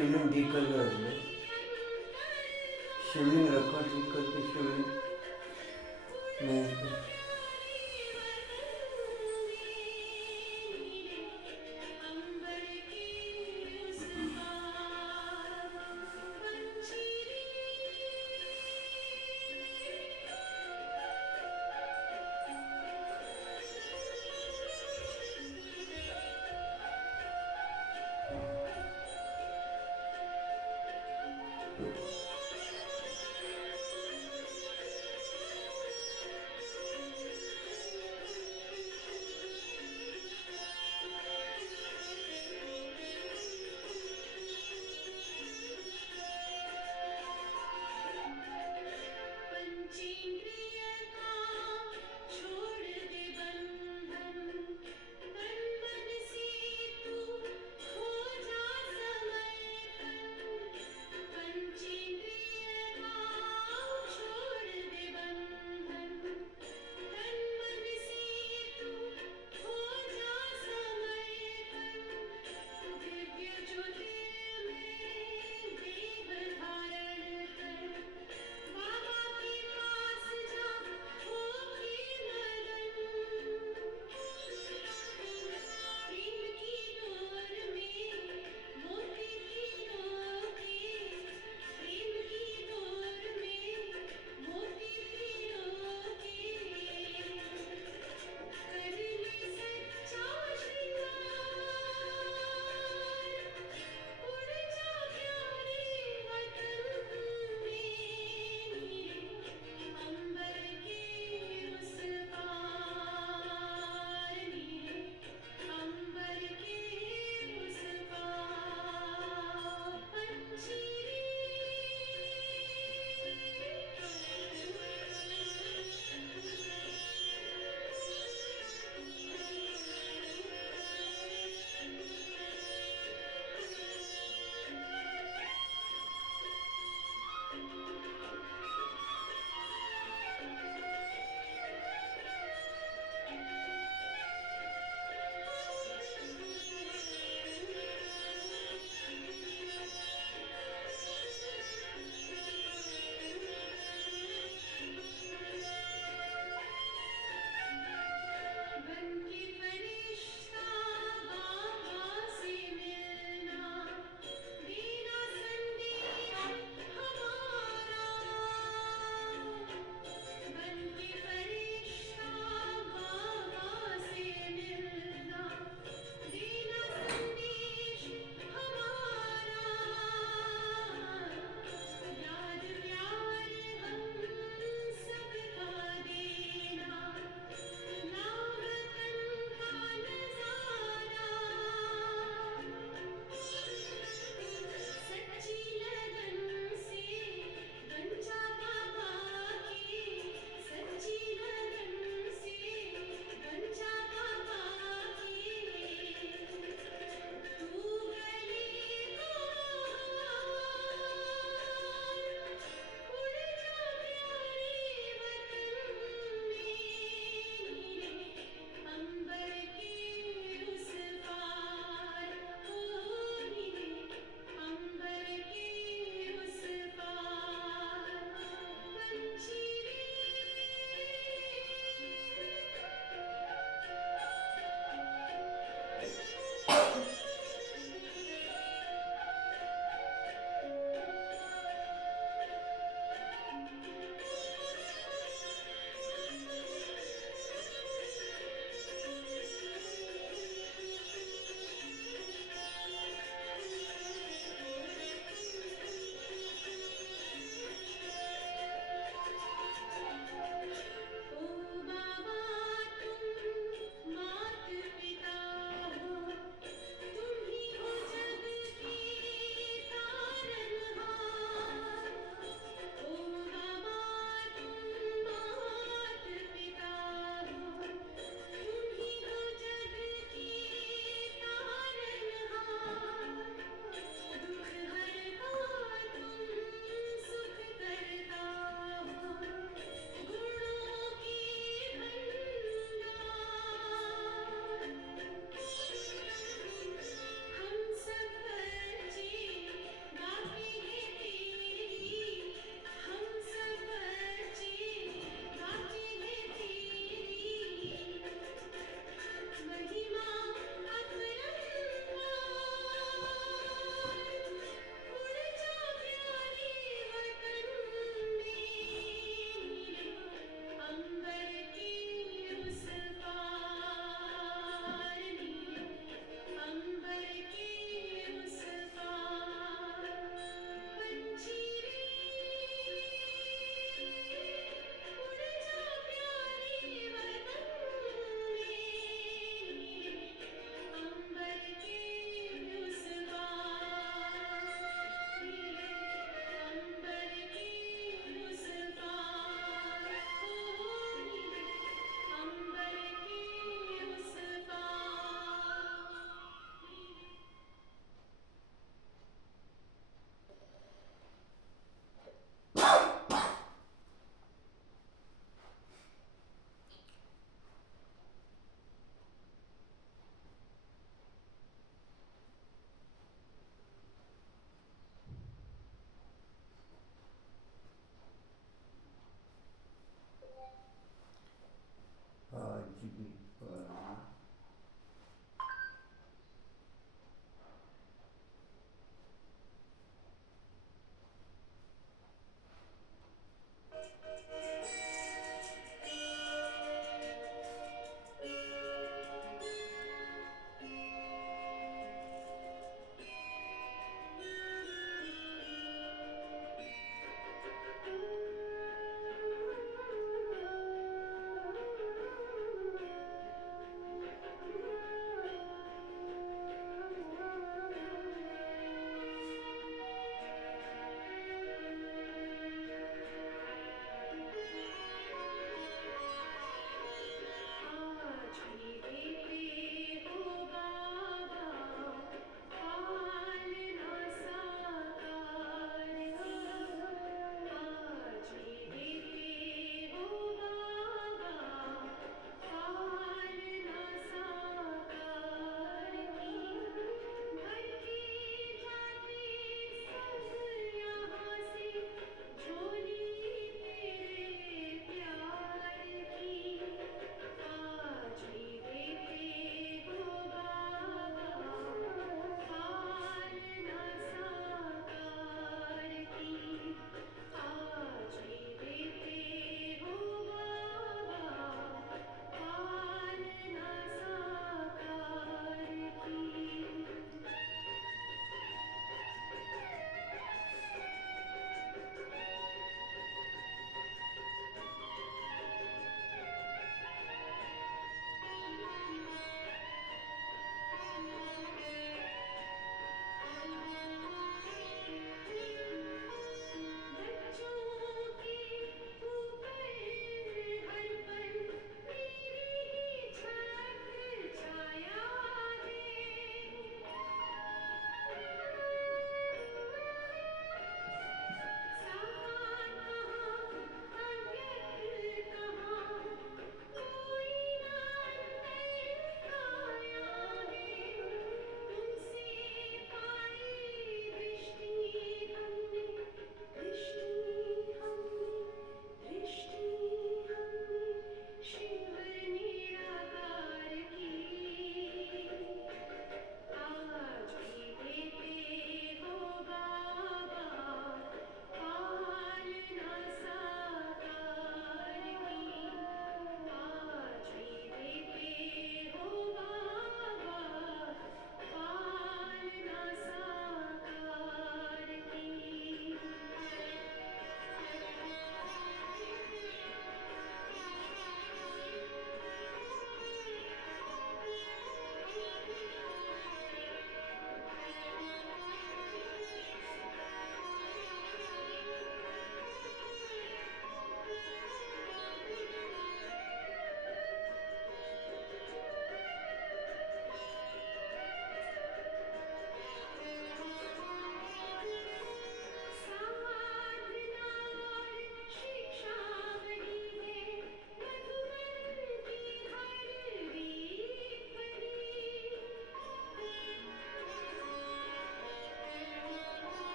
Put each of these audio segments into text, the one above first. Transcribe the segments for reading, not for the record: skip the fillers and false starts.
शिवलिंग ठीक कर दो इसमें। शिवलिंग रखो ठीक करके, शिवलिंग मेज पे।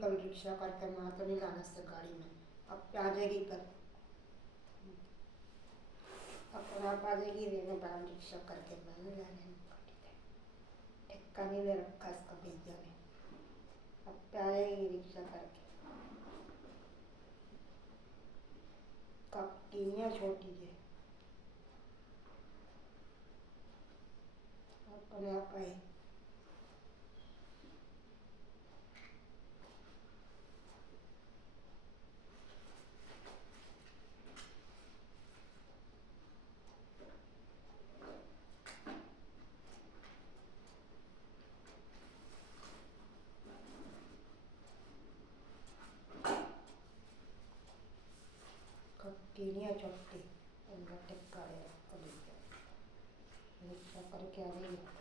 कल रिक्शा करके, मैं तो नहीं लाना से गाड़ी में, अब आ जाएगी कल, अपने आप आ जाएगी। रेने बाहर रिक्शा करके मैंने लाने ठेका नहीं ले रखा इसका भैया ने, अब आ जाएगी रिक्शा करके। कब टीनिया छोटी है, अपने आप आए। टीनिया छोटी उनका टिक्का है, रिक्शा करके आ रही है।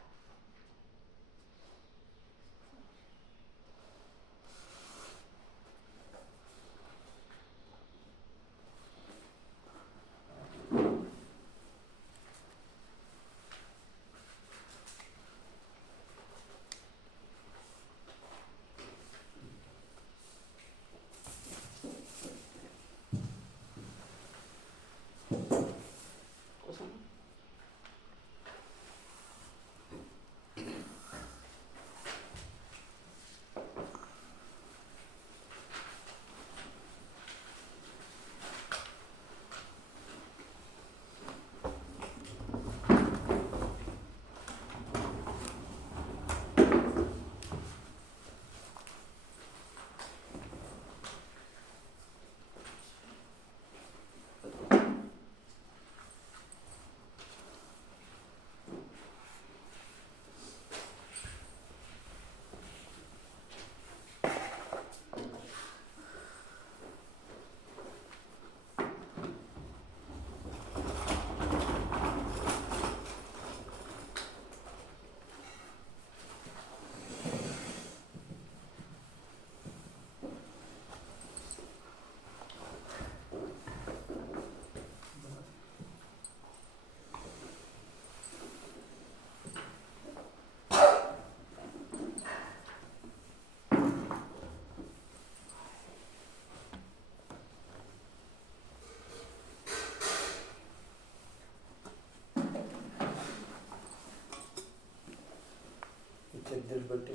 चद्दर बटे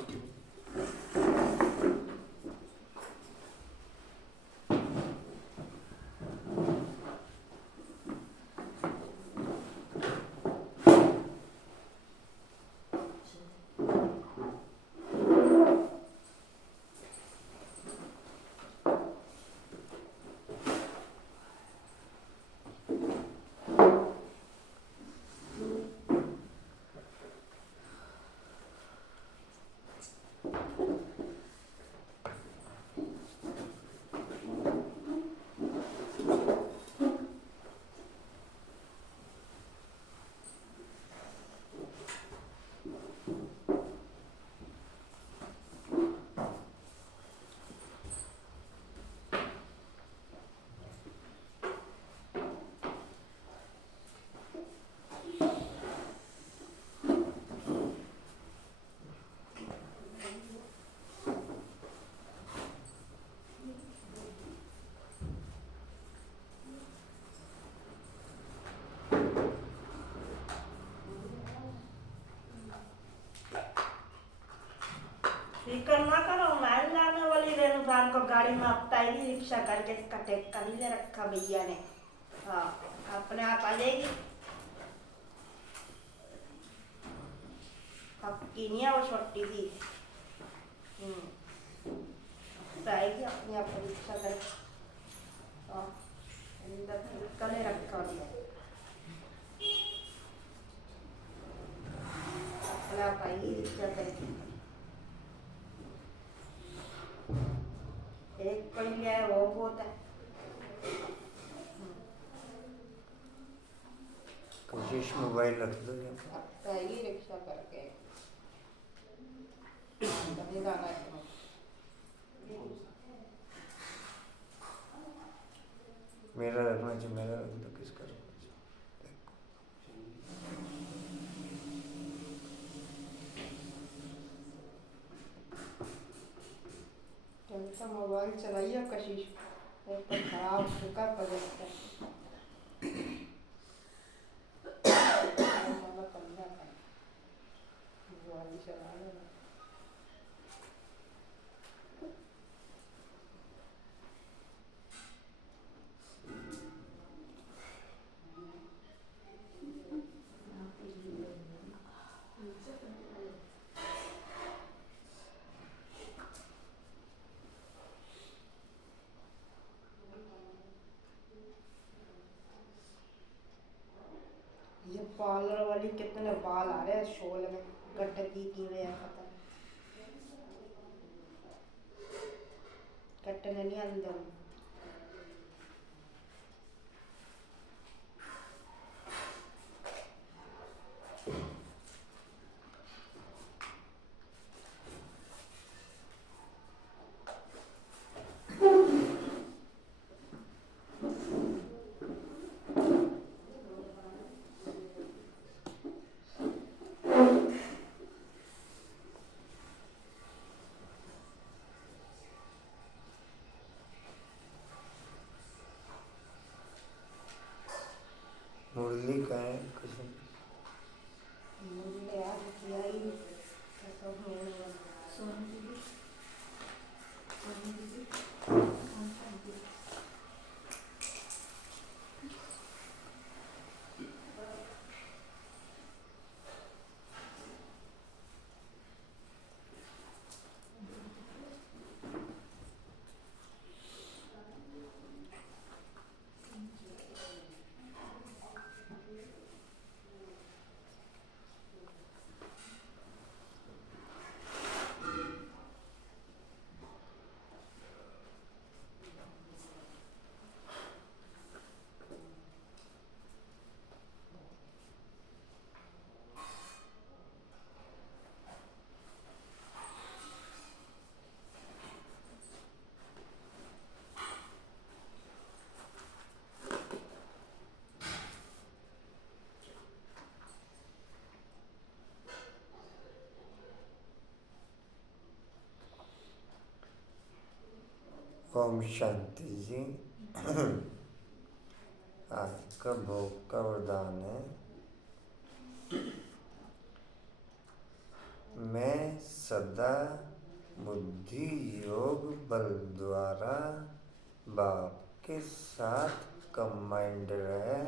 फिकर ना करो, मैं लाने वाली रेणु भान को गाड़ी में अब ही रिक्शा करके इसका टेक्का नहीं ले रखा भैया ने। हाँ, अपने आप आ जाएगी। अब कीनिया वो छोटी थी, आएगी अपने आप रिक्शा करके। हाँ, टेक्का ले रखा भैया, अपने आप आएगी रिक्शा करके। एक पड़ गया है वो बहुत है। कोशिश मोबाइल रख दो यहाँ अब आएगी रिक्शा करके, कभी जाना है तुम्हें? मेरा रखना चाहिए, मेरा रख दो, किसका रखना चाहिए। मोबाइल चलाइए कशिश एक तो खराब हो चुका प्रोजेक्टर वाला पंजा था मोबाइल चला लेना ये पार्लर वाली कितने बाल आ रहे हैं शोल में गटकी की वे पता कटने नहीं अंदर मुरली का है कुछ मुझे याद किया ही तो सोनू दीदी ओम शांति जी। आज का भोग का वरदान है, मैं सदा बुद्धि योग बल द्वारा बाप के साथ कंबाइंड रहे।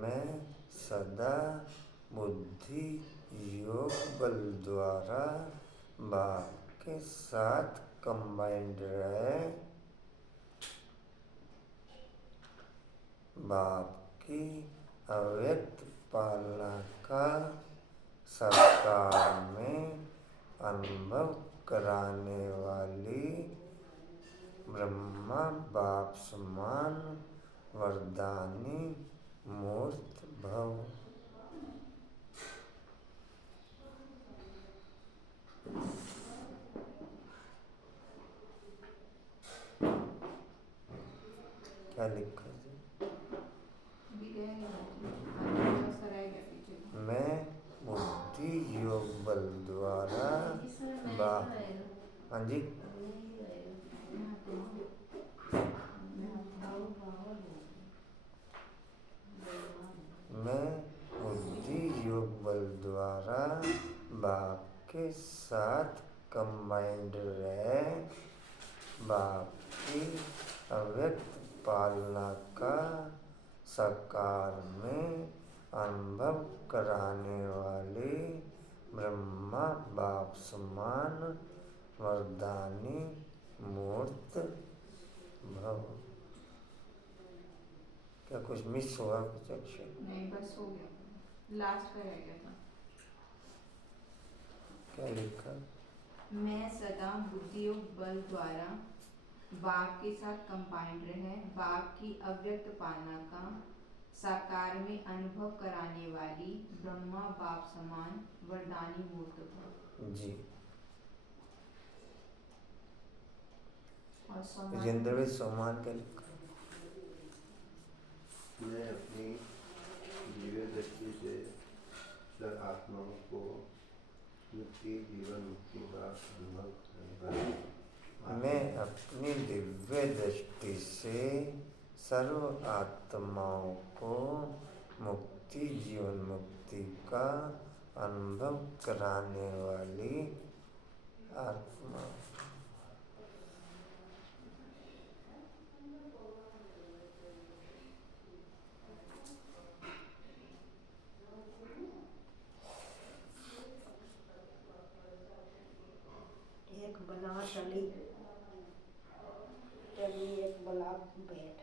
मैं सदा बुद्धि योग बल द्वारा बाप के साथ कंबाइंड रहे। बाप की अव्यक्त पालना का साकार में अनुभव कराने वाली ब्रह्मा बाप समान वरदानी मूर्त भव। क्या लिखा है? मैं बुद्धि योग बल द्वारा हाँ जी मैं बुद्धि योग बल द्वारा बाप के साथ कंबाइंड रहे। बाप की अव्यक्त पालना का साकार में अनुभव कराने वाली ब्रह्मा बाप समान वरदानी मूर्त भव। क्या कुछ मिस हुआ? कुछ अक्षर नहीं, बस हो गया, लास्ट का रह गया था। क्या लिखा? मैं सदा बुद्धि योग बल द्वारा बाप के साथ कंबाइंड रहे। बाप की अव्यक्त पालना का साकार में अनुभव कराने वाली ब्रह्मा बाप समान वरदानी मूर्त भव। जी। और सम्मान विजेंद्र भाई सम्मान क्या लिखा? मैं अपनी दिव्य दृष्टि से सब आत्माओं को मुक्ति जीवन मुक्ति का अनुभव कराने वाला दिव्य दृष्टि से सर्व आत्माओं को मुक्ति जीवन मुक्ति का अनुभव कराने वाली आत्मा। एक बना टली टली, एक बला बेड।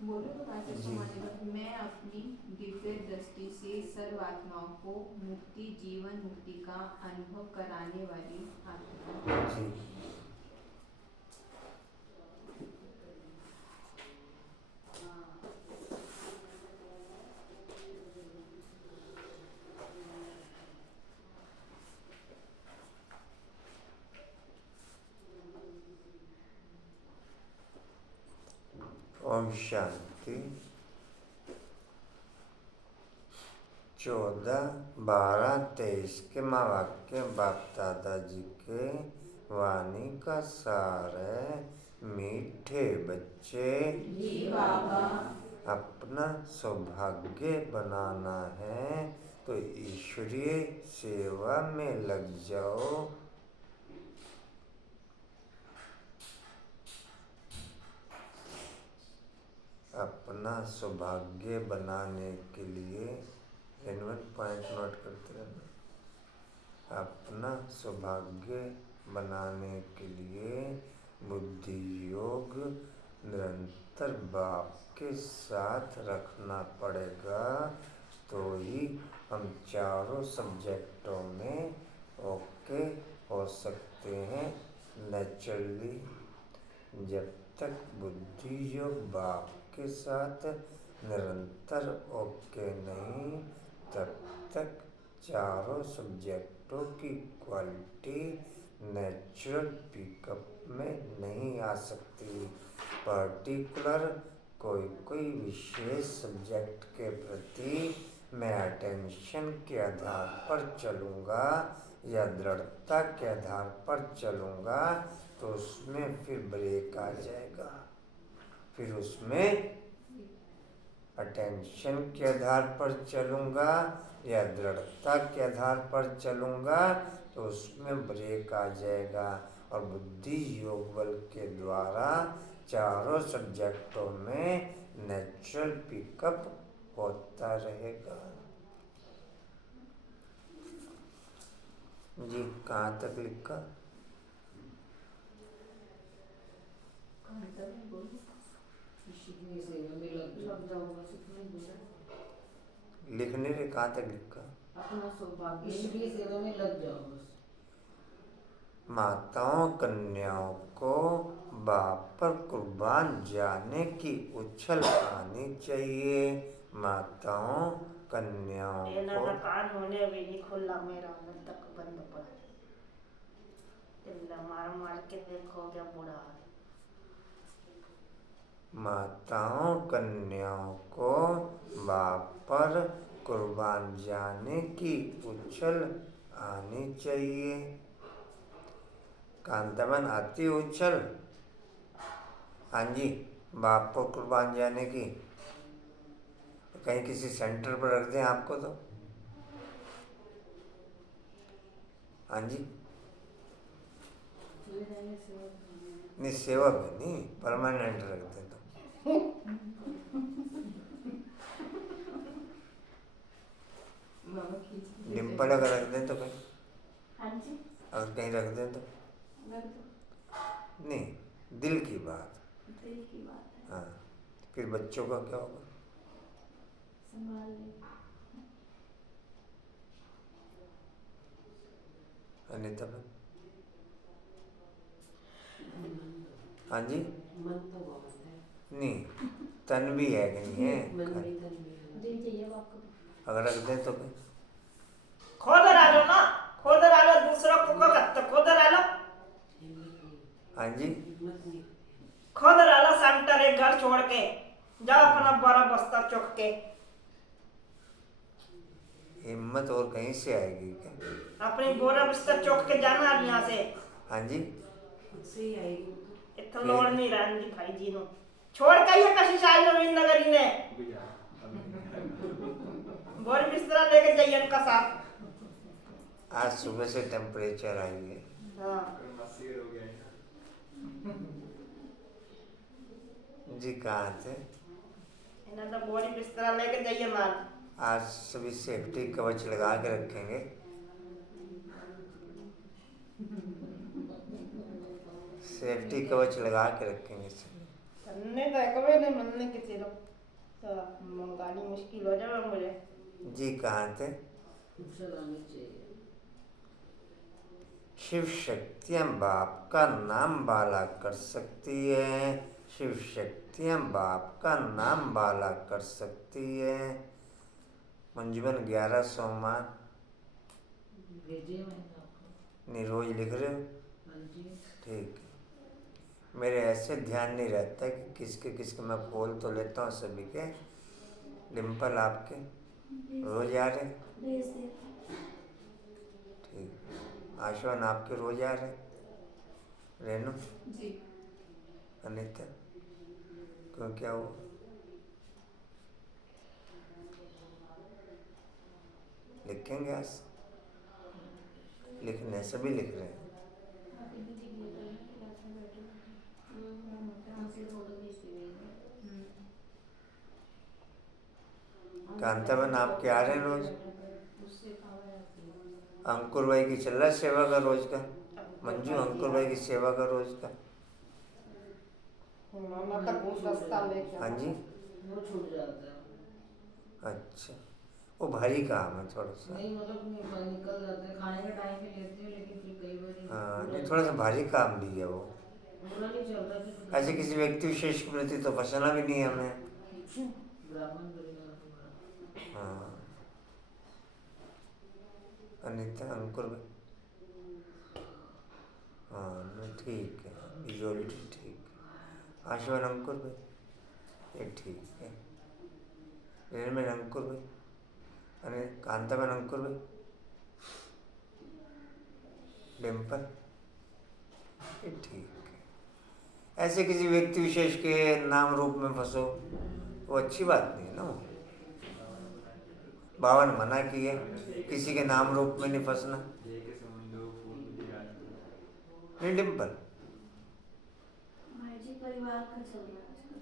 बोलो तो भाषा समानेगा। मैं अपनी दिव्य दृष्टि से सर्व आत्माओं को मुक्ति जीवन मुक्ति का अनुभव कराने वाली आत्मा। जी ओम शांति। 14-12-23 के महावाक्य बाप दादाजी के वाणी का सार है। मीठे बच्चे, जी बाबा। अपना सौभाग्य बनाना है तो ईश्वरीय सेवा में लग जाओ। अपना सौभाग्य बनाने के लिए रेलेवेंट पॉइंट नोट करते रहना। अपना सौभाग्य बनाने के लिए बुद्धि योग निरंतर बाप के साथ रखना पड़ेगा, तो ही हम चारों सब्जेक्टों में ओके हो सकते हैं नेचुरली। जब तक बुद्धि योग बाप के साथ निरंतर ओके नहीं, तब तक चारों सब्जेक्टों की क्वालिटी नेचुरल पिकअप में नहीं आ सकती। पर्टिकुलर कोई विशेष सब्जेक्ट के प्रति मैं अटेंशन के आधार पर चलूँगा या दृढ़ता के आधार पर चलूँगा तो उसमें फिर ब्रेक आ जाएगा। फिर उसमें अटेंशन के आधार पर चलूँगा या दृढ़ता के आधार पर चलूँगा तो उसमें ब्रेक आ जाएगा। और बुद्धि योग बल के द्वारा चारों सब्जेक्टों में नेचुरल पिकअप होता रहेगा। जी कहाँ तक लिखा? लिखने रे कहाँ तक लिखा? अपना सौभाग्य ईश्वरीय सेवा में लग जाओ बस। माताओं कन्याओं को बाप पर कुर्बान जाने की उछल आनी चाहिए। माताओं कन्याओं एना को का कान होने भी नहीं खुला, मेरा मन तक बंद पड़ा। चिल्ला मार मार के देखो क्या बुरा हाल। माताओं कन्याओं को बाप पर कुर्बान जाने की उछल आनी चाहिए। कांताबन आती उछल? हाँ जी, बाप पर कुर्बान जाने की। कहीं किसी सेंटर पर रख दें आपको तो? हाँ जी, नहीं सेवा में नहीं, परमानेंट रख दें तो। डिम्पल अगर रख दें तो कहीं, हाँ जी, अगर कहीं रख दें तो नहीं, दिल की बात। दिल की बात है। हाँ, फिर बच्चों का क्या होगा? संभाल ले। अनिता बहन, हाँ जी, मन तो बहुत है, नहीं तन भी है कि नहीं है? मन भी तन भी है। दिल चाहिए आपको। अगर रख दें तो कहीं खुद डालो ना, खुद डालो, दूसरों को कब तक खुद डालो। हाँ जी, खुद रहला सेंटर एक घर छोड़ के जा अपना बड़ा बस्ता चुक के। हिम्मत और कहीं से आएगी क्या? अपनी बोरा बिस्तर चुक के जाना अब यहाँ से। हाँ जी, इतना लोड़ नहीं रहने भाई जी नो छोड़ के ये कशिश आई नवीन नगरी ने बोरी बिस्तरा लेके जाइए इनका साथ। आज सुबह से टेम्परेचर आई है। हाँ जी कहाँ थे? इन्हें तो बोरी बिस्तरा लेके जाइए मान। आज सभी सेफ्टी कवच लगा के रखेंगे। सेफ्टी कवच लगा के रखेंगे सभी। सन्ने तो कभी नहीं मनने किसी रो तो मंगानी मुश्किल हो जाए मुझे। जी कहाँ थे? शिव शक्तियाँ बाप का नाम बाला कर सकती है। शिव शक्तियाँ बाप का नाम बाला कर सकती है। मंजूबन 11 सोमवार निरोज लिख रहे हो? ठीक है। मेरे ऐसे ध्यान नहीं रहता कि किसके किसके मैं खोल तो लेता हूँ सभी के। डिम्पल आपके रोज आ रहे? ठीक। आशवन आपके रोज आ रहे? रेनू जी अनिता क्यों क्या हुआ? लिखेंगे आज? लिखने सभी लिख रहे हैं। कांताबन आपके आ रहे हैं रोज? अंकुर भाई की चल रहा है सेवा का रोज का? मंजू अंकुर भाई की सेवा का रोज का? मामा का बहुत सस्ता लेके हाँ जी, वो छूट जाता है। अच्छा वो भारी काम है थोड़ा सा। नहीं मतलब निकल जाते हैं खाने के टाइम पे लेते हैं लेकिन फिर कई बार हाँ नहीं थोड़ा सा भारी काम भी है वो। पूरा नहीं चल रहा फिर ऐसे किसी व्यक्ति विशेष के प्रति तो फंसना भी नहीं है हमें। ब्राह्मण करेगा तुम्हारा। हाँ अनिता अंकुर भाई हाँ नहीं ठीक है। विजुअलिटी ठीक है। आशुवन अंकुर भाई ये ठीक है। निर्मल अंकुर भाई अरे कांताबन अंकुर भाई डिम्पल ये ठीक है। ऐसे किसी व्यक्ति विशेष के नाम रूप में फंसो वो अच्छी बात नहीं है ना। बाबा ने मना किया किसी के नाम रूप में नहीं फंसना। नहीं डिम्पल भाई जी परिवार का चल रहा है आजकल।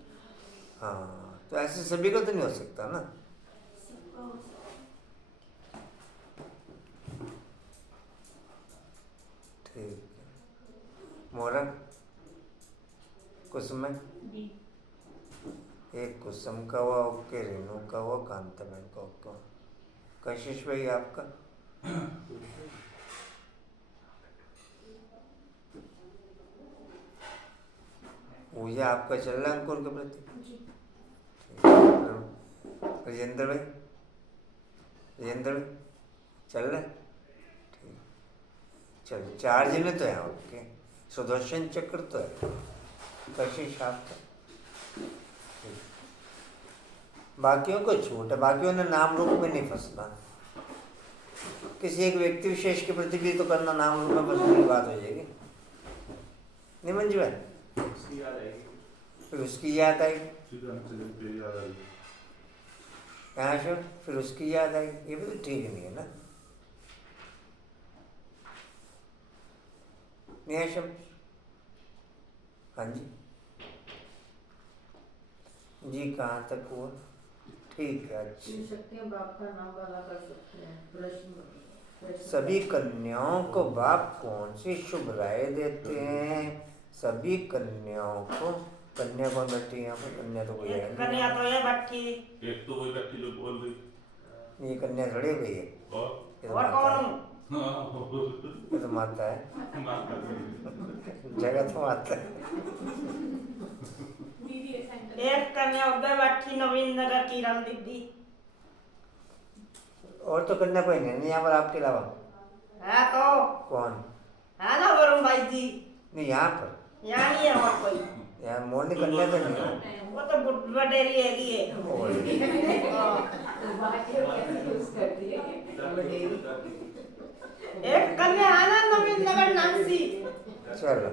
हाँ तो ऐसे सभी को तो नहीं हो सकता ना। सबका हो सकता ठीक है। मोरन कुसुम जी। एक कुसुम का हुआ ओके। रेनू का हुआ कांताबेन का ओके। कशिश भाई आपका पूजा आपका चल रहा है अंकुर के प्रति? जी। राजेंद्र भाई राजेंद्र भाई चल रहा है? ठीक चल 4 जने तो हैं ओके। सुदर्शन चक्र तो है। कशिश आपका ठीक। बाकियों को छूट है। बाकियों ने नाम रूप में नहीं फंसना। किसी एक व्यक्ति विशेष के प्रति भी तो करना नाम रूप में फंसने की बात हो जाएगी नहीं मंजू है? फिर उसकी याद आएगी यहाँ से फिर उसकी याद आएगी। ये भी तो ठीक नहीं है ना। न्यायशम हाँ जी जी कहाँ तक हुआ? ठीक है अच्छा। शिव शक्तियाँ बाप का नाम वाला कर सकते हैं। प्रश्न सभी कन्याओं को बाप कौन सी शुभ राय देते हैं? सभी कन्याओं को कन्या कौन बैठी है यहाँ पर? कन्या तो कोई है एक कन्या तो ये बैठी एक तो वही व्यक्ति जो बोल रही ये कन्या थोड़ी गई है। और ये तो और माता कौन है। हूँ? ये तो माता है। जगह तो माता है। एक कन्या उधर बैठी नवीन नगर की राम दीदी और तो कन्या कोई नहीं यहाँ पर आपके अलावा? है तो कौन? है ना वरुण भाई जी। नहीं यहाँ पर यहाँ नहीं है और कोई। यार मोरनी कन्या तो नहीं हो। वो तो बटेरी है ये। हाँ। एक कन्या आना नवीन नगर नामसी। चलो,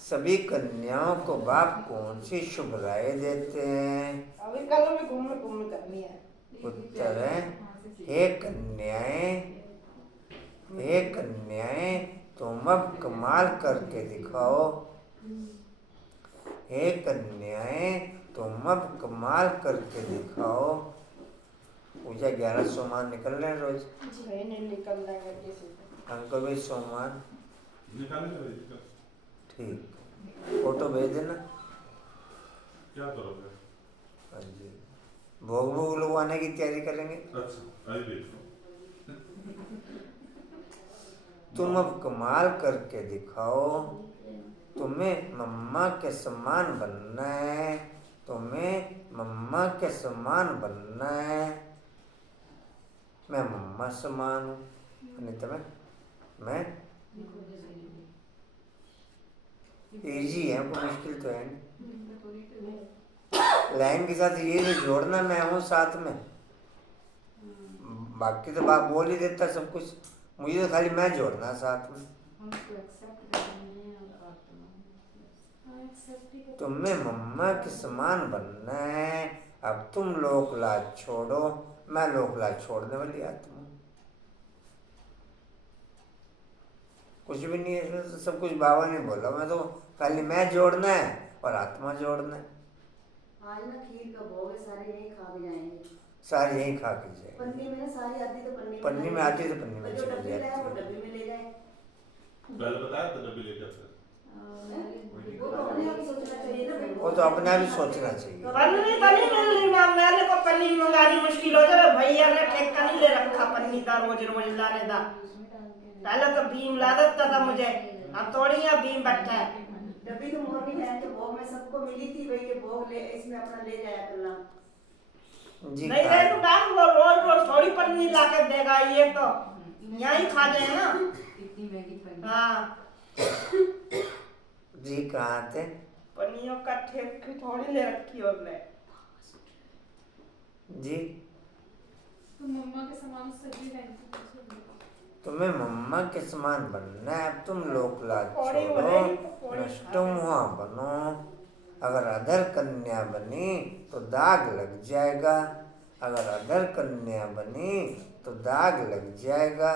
सभी कन्याओं को बाप कौन सी शुभ राय देते हैं? अभी कल में घूम करनी है। उत्तर है, हे कन्याएं तुम अब कमाल करके दिखाओ। हे कन्याएं तुम अब कमाल करके दिखाओ। पूजा 11 सोमवार निकल रहे हैं रोज। नहीं निकल जाएगा किसी को। हमको भी सोमवार। निकालने का भेजिएगा। ठीक, फोटो भेज देना। क्या करोगे? हाँ जी, भोग भोग लगवाने की तैयारी करेंगे। अच्छा, आई देखो। तुम अब कमाल करके दिखाओ। तुम्हें मम्मा के समान बनना है। तुम्हें मम्मा के समान बनना है। मैं मम्मा समान हूँ। अनिता मैं इजी है, कोई मुश्किल तो है नहीं। लाइन के साथ ये जो जोड़ना मैं हूँ साथ में, बाकी तो बाप बोल ही देता सब कुछ, मुझे तो खाली मैं जोड़ना साथ में। तुम्हें मम्मा के समान बनना है। अब तुम लोक लाज छोड़ो। मैं लोक लाज छोड़ने वाली आत्मा हूँ। कुछ भी नहीं है, सब कुछ बाबा ने बोला। मैं तो खाली मैं जोड़ना है और आत्मा जोड़ना है। आज ना खीर का भोग है, सारे यही खा के जाएंगे। सारे यही खा के जाए। पन्नी में ना सारी आती तो पन्नी में आती तो पन्नी में जो चली डब्बी लाया वो जाती है। डब्बी में ले जाए। पहले बताया था डब्बी ले जाते। वो तो अपने आप ही सोचना चाहिए ना भाई। वो तो अपने आप ही सोचना चाहिए। पन्नी तो नहीं मिल रही ना, मैंने को पन्नी मंगानी मुश्किल हो जाए। भैया ने ठेका नहीं ले रखा पन्नी का रोज रोज लाने का। पहले तो भीम ला देता था मुझे, अब थोड़ी यहाँ भीम बैठा है। डब्बी तो मोरनी बहन के भोग में सबको मिली थी भाई के भोग ले, इसमें अपना ले जाया करना। जी नहीं रहे तो काम वो रोज रोज थोड़ी पन्नी ला के देगा, ये तो यहाँ ही खा जाए ना। इतनी महंगी पन्नी। हाँ, जी कहाँ थे? पन्नियों का ठेक थोड़ी ले रखी हमने। जी तो मम्मा के सामान सभी लाइन से तुम्हें मम्मा के समान बनना है। अब तुम लोक लाज पौड़ी छोड़ो, बनेगी तो पौड़ी नष्टमुआ बनो। अगर अधर कन्या बनी तो दाग लग जाएगा। अगर अधर कन्या बनी तो दाग लग जाएगा।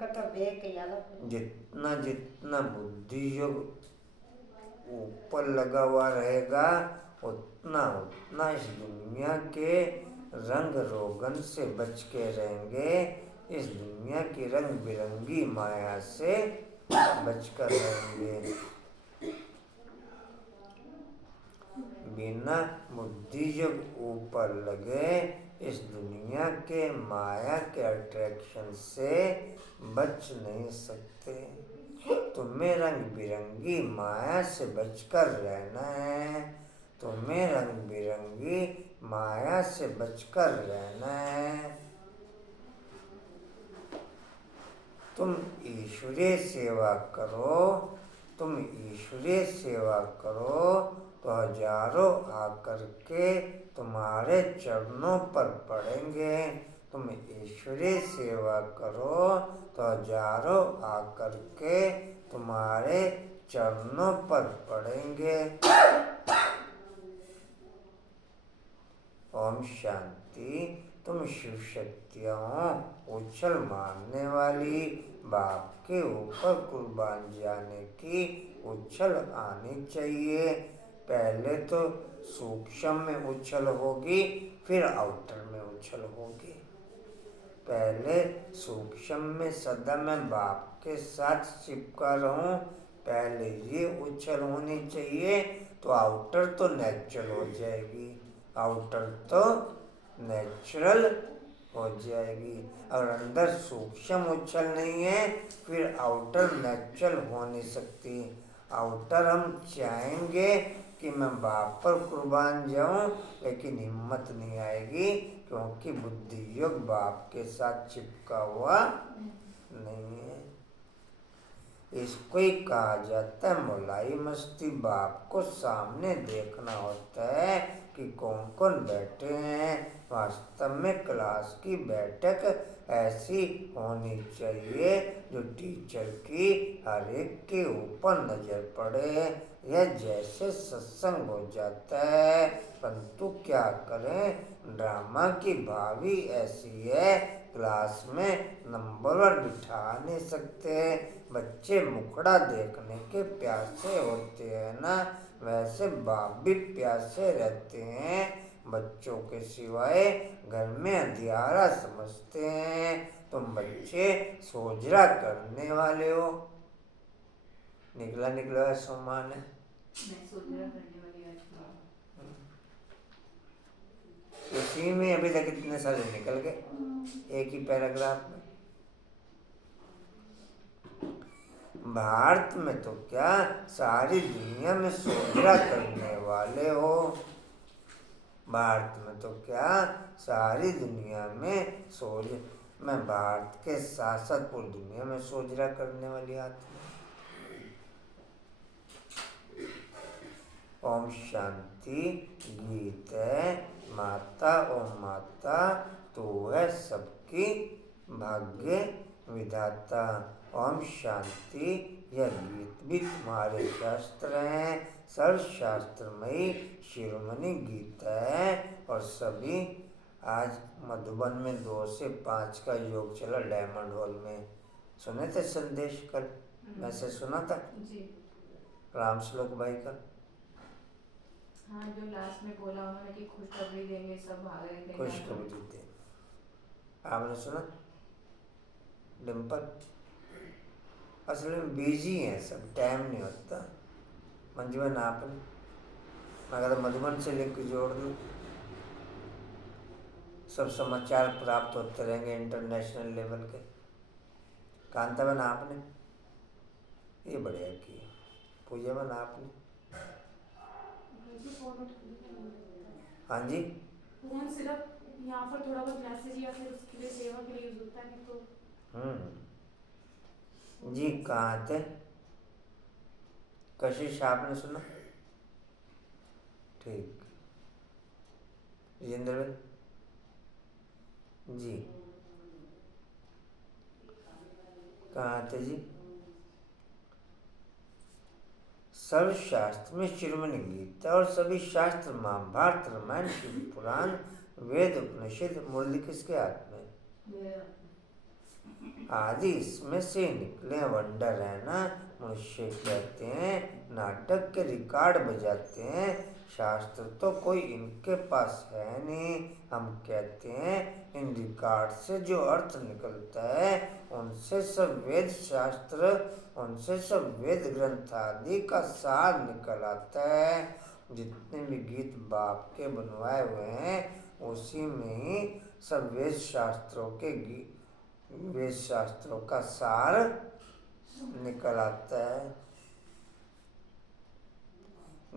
का तो देख के याद जितना जितना बुद्धि योग ऊपर लगा हुआ रहेगा, उतना उतना इस दुनिया के रंग रोगन से बच के रहेंगे। इस दुनिया की रंग बिरंगी माया से बचकर रहेंगे। बिना बुद्धि योग ऊपर लगे इस दुनिया के माया के अट्रैक्शन से बच नहीं सकते। तुम्हें रंग बिरंगी माया से बचकर रहना है। तुम्हें रंग बिरंगी माया से बचकर रहना है। तुम ईश्वरीय सेवा करो। तुम ईश्वरीय सेवा करो तो हजारों आकर के तुम्हारे चरणों पर पड़ेंगे। तुम ईश्वरीय सेवा करो तो हजारों आकर के तुम्हारे चरणों पर पड़ेंगे। ओम शांति। तुम शिव शक्तियाँ हो, उछल मारने वाली। बाप के ऊपर कुर्बान जाने की उछल आनी चाहिए। पहले तो सूक्ष्म में उछल होगी, फिर आउटर में उछल होगी। पहले सूक्ष्म में सदा मैं बाप के साथ चिपका रहूं, पहले ये उछल होनी चाहिए, तो आउटर तो नेचुरल हो जाएगी। आउटर तो नेचुरल हो जाएगी। और अंदर सूक्ष्म उछल नहीं है, फिर आउटर नेचुरल हो नहीं सकती। आउटर हम चाहेंगे कि मैं बाप पर कुर्बान जाऊं, लेकिन हिम्मत नहीं आएगी, क्योंकि बुद्धि योग बाप के साथ चिपका हुआ नहीं है। इसको ही कहा जाता है मुलाई मस्ती। बाप को सामने देखना होता है कि कौन कौन बैठे हैं। वास्तव में क्लास की बैठक ऐसी होनी चाहिए जो टीचर की हर एक के ऊपर नजर पड़े। यह जैसे सत्संग हो जाता है, परंतु क्या करें, ड्रामा की भावी ऐसी है, क्लास में नंबर पर बिठा नहीं सकते। बच्चे मुखड़ा देखने के प्यासे होते हैं ना, वैसे बाप भी प्यासे रहते हैं। बच्चों के सिवाय घर में अंधियारा समझते हैं। तुम बच्चे सोजरा करने वाले हो। निकला सुमान है। मैं सोचरा करने वाली आज इसी में अभी तक इतने सारे निकल गए एक ही पैराग्राफ में। भारत में तो क्या सारी दुनिया में सोजरा करने वाले हो। भारत में तो क्या सारी दुनिया में मैं भारत के साथ साथ पूरी दुनिया में सोजरा करने वाली आत्मा। ओम शांति। गीत है माता ओ माता, तू है सबकी भाग्य विधाता। ओम शांति। यह गीत भी तुम्हारे शास्त्र हैं, सर्वशास्त्रमयी शिरोमणि गीत है। और सभी आज मधुबन में 2 से 5 का योग चला डायमंड हॉल में। सुने थे संदेश कल? मैसेज सुना था जी। राम श्लोक भाई का। हाँ, जो लास्ट में बोला उन्होंने कि खुशखबरी देंगे, सब भाग रहे थे। खुशखबरी दे, आपने सुना? डिम्पल असल में बिजी हैं सब, टाइम नहीं होता। मंजुबन आपने, मैं कहता मधुबन से लिंक जोड़ दूँ, सब समाचार प्राप्त होते रहेंगे इंटरनेशनल लेवल के। कांताबन आपने ये बढ़िया किया। पूजाबन आपने, हाँ जी, फोन सिर्फ यहाँ पर थोड़ा बहुत मैसेज या फिर उसके लिए सेवा के लिए यूज होता है, नहीं तो जी। कहाँ थे? कशिश आपने सुना? ठीक। राजेंद्र जी कहाँ थे जी? सर्वशास्त्र में शिरोमणि गीता और सभी शास्त्र महाभारत रामायण शिव पुराण वेद उपनिषद मुरली किसके हाथ में? आदि इसमें से निकले वंडर है ना। मनुष्य कहते हैं नाटक के रिकॉर्ड बजाते हैं, शास्त्र तो कोई इनके पास है नहीं। हम कहते हैं इन रिकॉर्ड से जो अर्थ निकलता है उनसे सब वेद शास्त्र, उनसे सब वेद ग्रंथ आदि का सार निकल आता है। जितने भी गीत बाप के बनवाए हुए हैं उसी में ही सब वेद शास्त्रों का सार निकल आता है।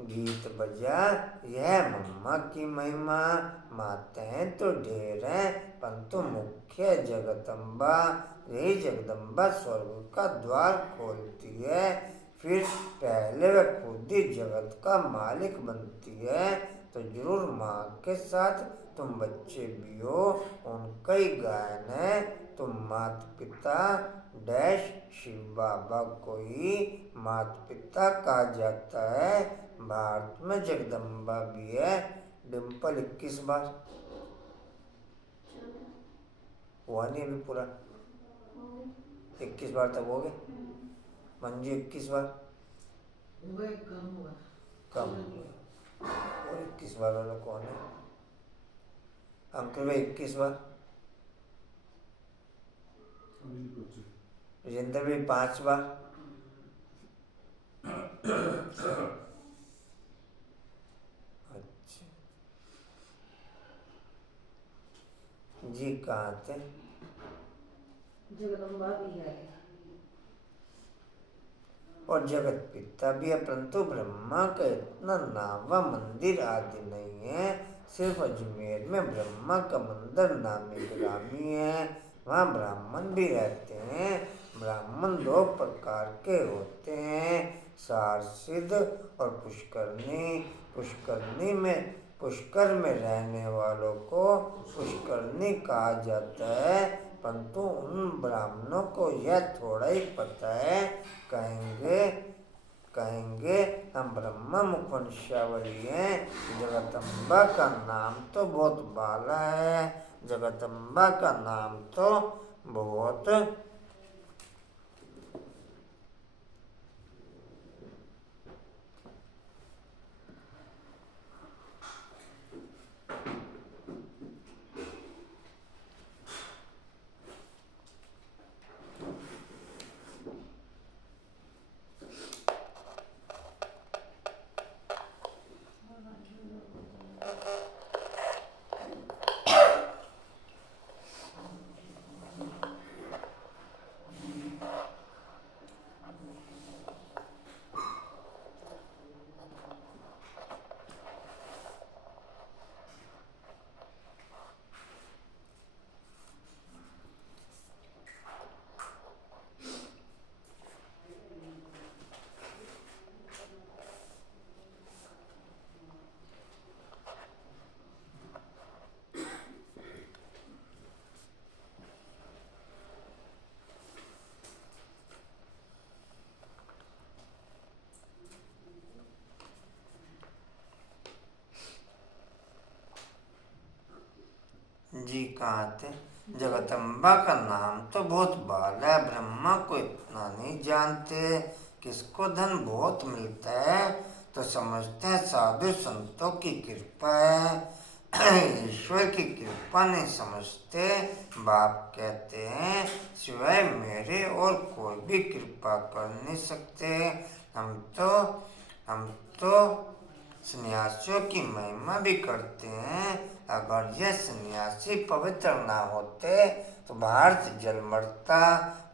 गीत बजा यह मम्मा की महिमा, माताएं तो ढेर हैं परंतु मुख्य जगदम्बा। यही जगदम्बा स्वर्ग का द्वार खोलती है, फिर पहले वह खुद ही जगत का मालिक बनती है। तो जरूर माँ के साथ तुम बच्चे भी हो, उनका ही गायन है। तुम माता पिता डैश शिव बाबा को ही माता पिता कहा जाता है। भारत में जगदम्बा भी है। डिम्पल 21 बार हुआ नहीं अभी पूरा? 21 बार तक हो गए। मंजू 21 बार कम हुआ। और 21 बार वाला कौन है? अंकल भाई 21 बार। राजेंद्र भाई 5 बार। अच्छा जी। कहाँ थे? जगदम्बा भी है। और जगत पिता भी है, परंतु ब्रह्मा का इतना नावा मंदिर आदि नहीं है। सिर्फ अजमेर में ब्रह्मा का मंदिर नामी ग्रामी है। वहाँ ब्राह्मण भी रहते हैं। ब्राह्मण 2 प्रकार के होते हैं, सारसिद्ध और पुष्करणी। पुष्कर में रहने वालों को पुष्करणी कहा जाता है, परंतु उन ब्राह्मणों को यह थोड़ा ही पता है। कहेंगे हम ब्रह्मा मुख वंशावली हैं। जगदम्बा का नाम तो बहुत बाला है, जगदम्बा का नाम तो बहुत जी कहाँ थे। जगदम्बा का नाम तो बहुत बाला है, ब्रह्मा को इतना नहीं जानते। किसको धन बहुत मिलता है तो समझते हैं साधु संतों की कृपा है, ईश्वर की कृपा नहीं समझते। बाप कहते हैं सिवाय मेरे और कोई भी कृपा कर नहीं सकते। हम तो सन्यासियों की महिमा भी करते हैं। अगर यह सन्यासी पवित्र ना होते तो बाहर से जल मरता,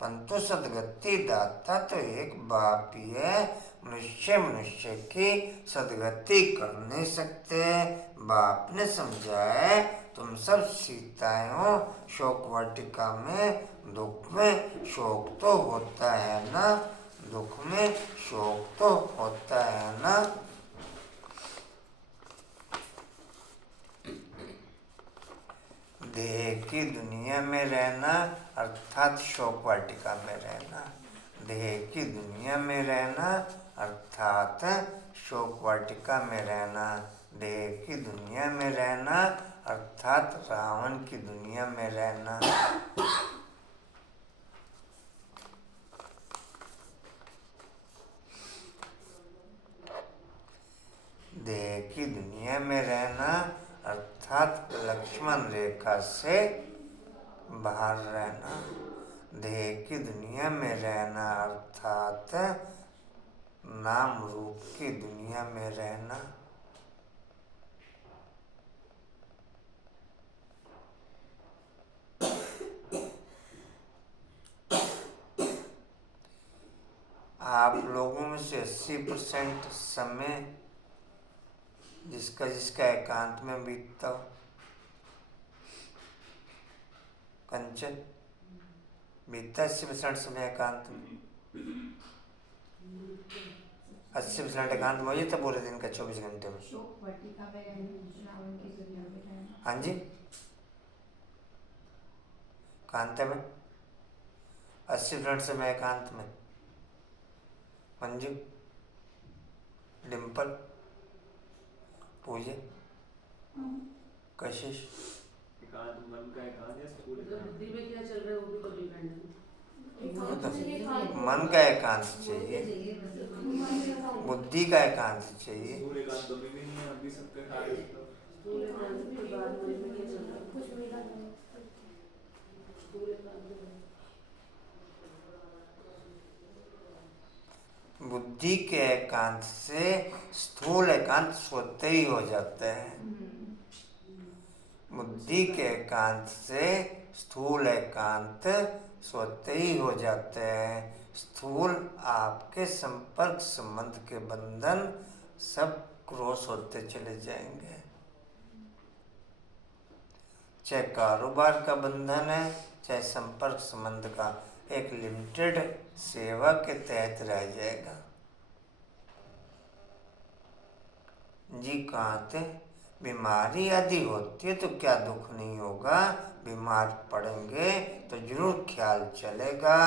परंतु सदगति दाता तो एक बाप ही है। मनुष्य की सदगति कर नहीं सकते। बाप ने समझाया तुम सब सीताएं हो शोक वाटिका में, दुख में शोक तो होता है ना, दुख में शोक तो होता है ना। देह की दुनिया में रहना अर्थात शोक वाटिका में रहना। देह की दुनिया में रहना अर्थात शोक वाटिका में रहना। देह की दुनिया में रहना अर्थात रावण की दुनिया में रहना। देह की दुनिया में रहना अर्थात लक्ष्मण रेखा से बाहर रहना। देह की दुनिया में रहना अर्थात नाम रूप की दुनिया में रहना। आप लोगों में से 80% समय जिसका एकांत में बीतता हो। कंचन बीतता 80% समय एकांत में। 80% एकांत में हो जाता पूरे दिन का 24 घंटे में। शोक वाटिका में रहना, रावण की दुनिया में रहना। हाँ जी, कांत में 80% समय एकांत में। मंजू, डिम्पल, पूजा, कशिश, एकांत मन का एकांत या स्थूल एकांत? बुद्धि में क्या चल रहा है वो भी तो डिपेंड है। मन का एकांत चाहिए, बुद्धि का एकांत चाहिए। स्थूल एकांत कभी भी नहीं है, हम भी सबका कार्य तो स्थूल एकांत के बाद मन में क्या चल रहा है कुछ मिला नहीं। स्थूल एकांत बुद्धि के एकांत से स्थूल एकांत स्वतः ही हो जाता है। बुद्धि के एकांत से स्थूल एकांत स्वतः ही हो जाते हैं। स्थूल आपके संपर्क संबंध के बंधन सब क्रॉस होते चले जाएंगे। चाहे कारोबार का बंधन है, चाहे संपर्क संबंध का, एक लिमिटेड सेवा के तहत रह जाएगा। जी कहाँ थे? बीमारी यदि होती है तो क्या दुख नहीं होगा? बीमार पड़ेंगे तो जरूर ख्याल चलेगा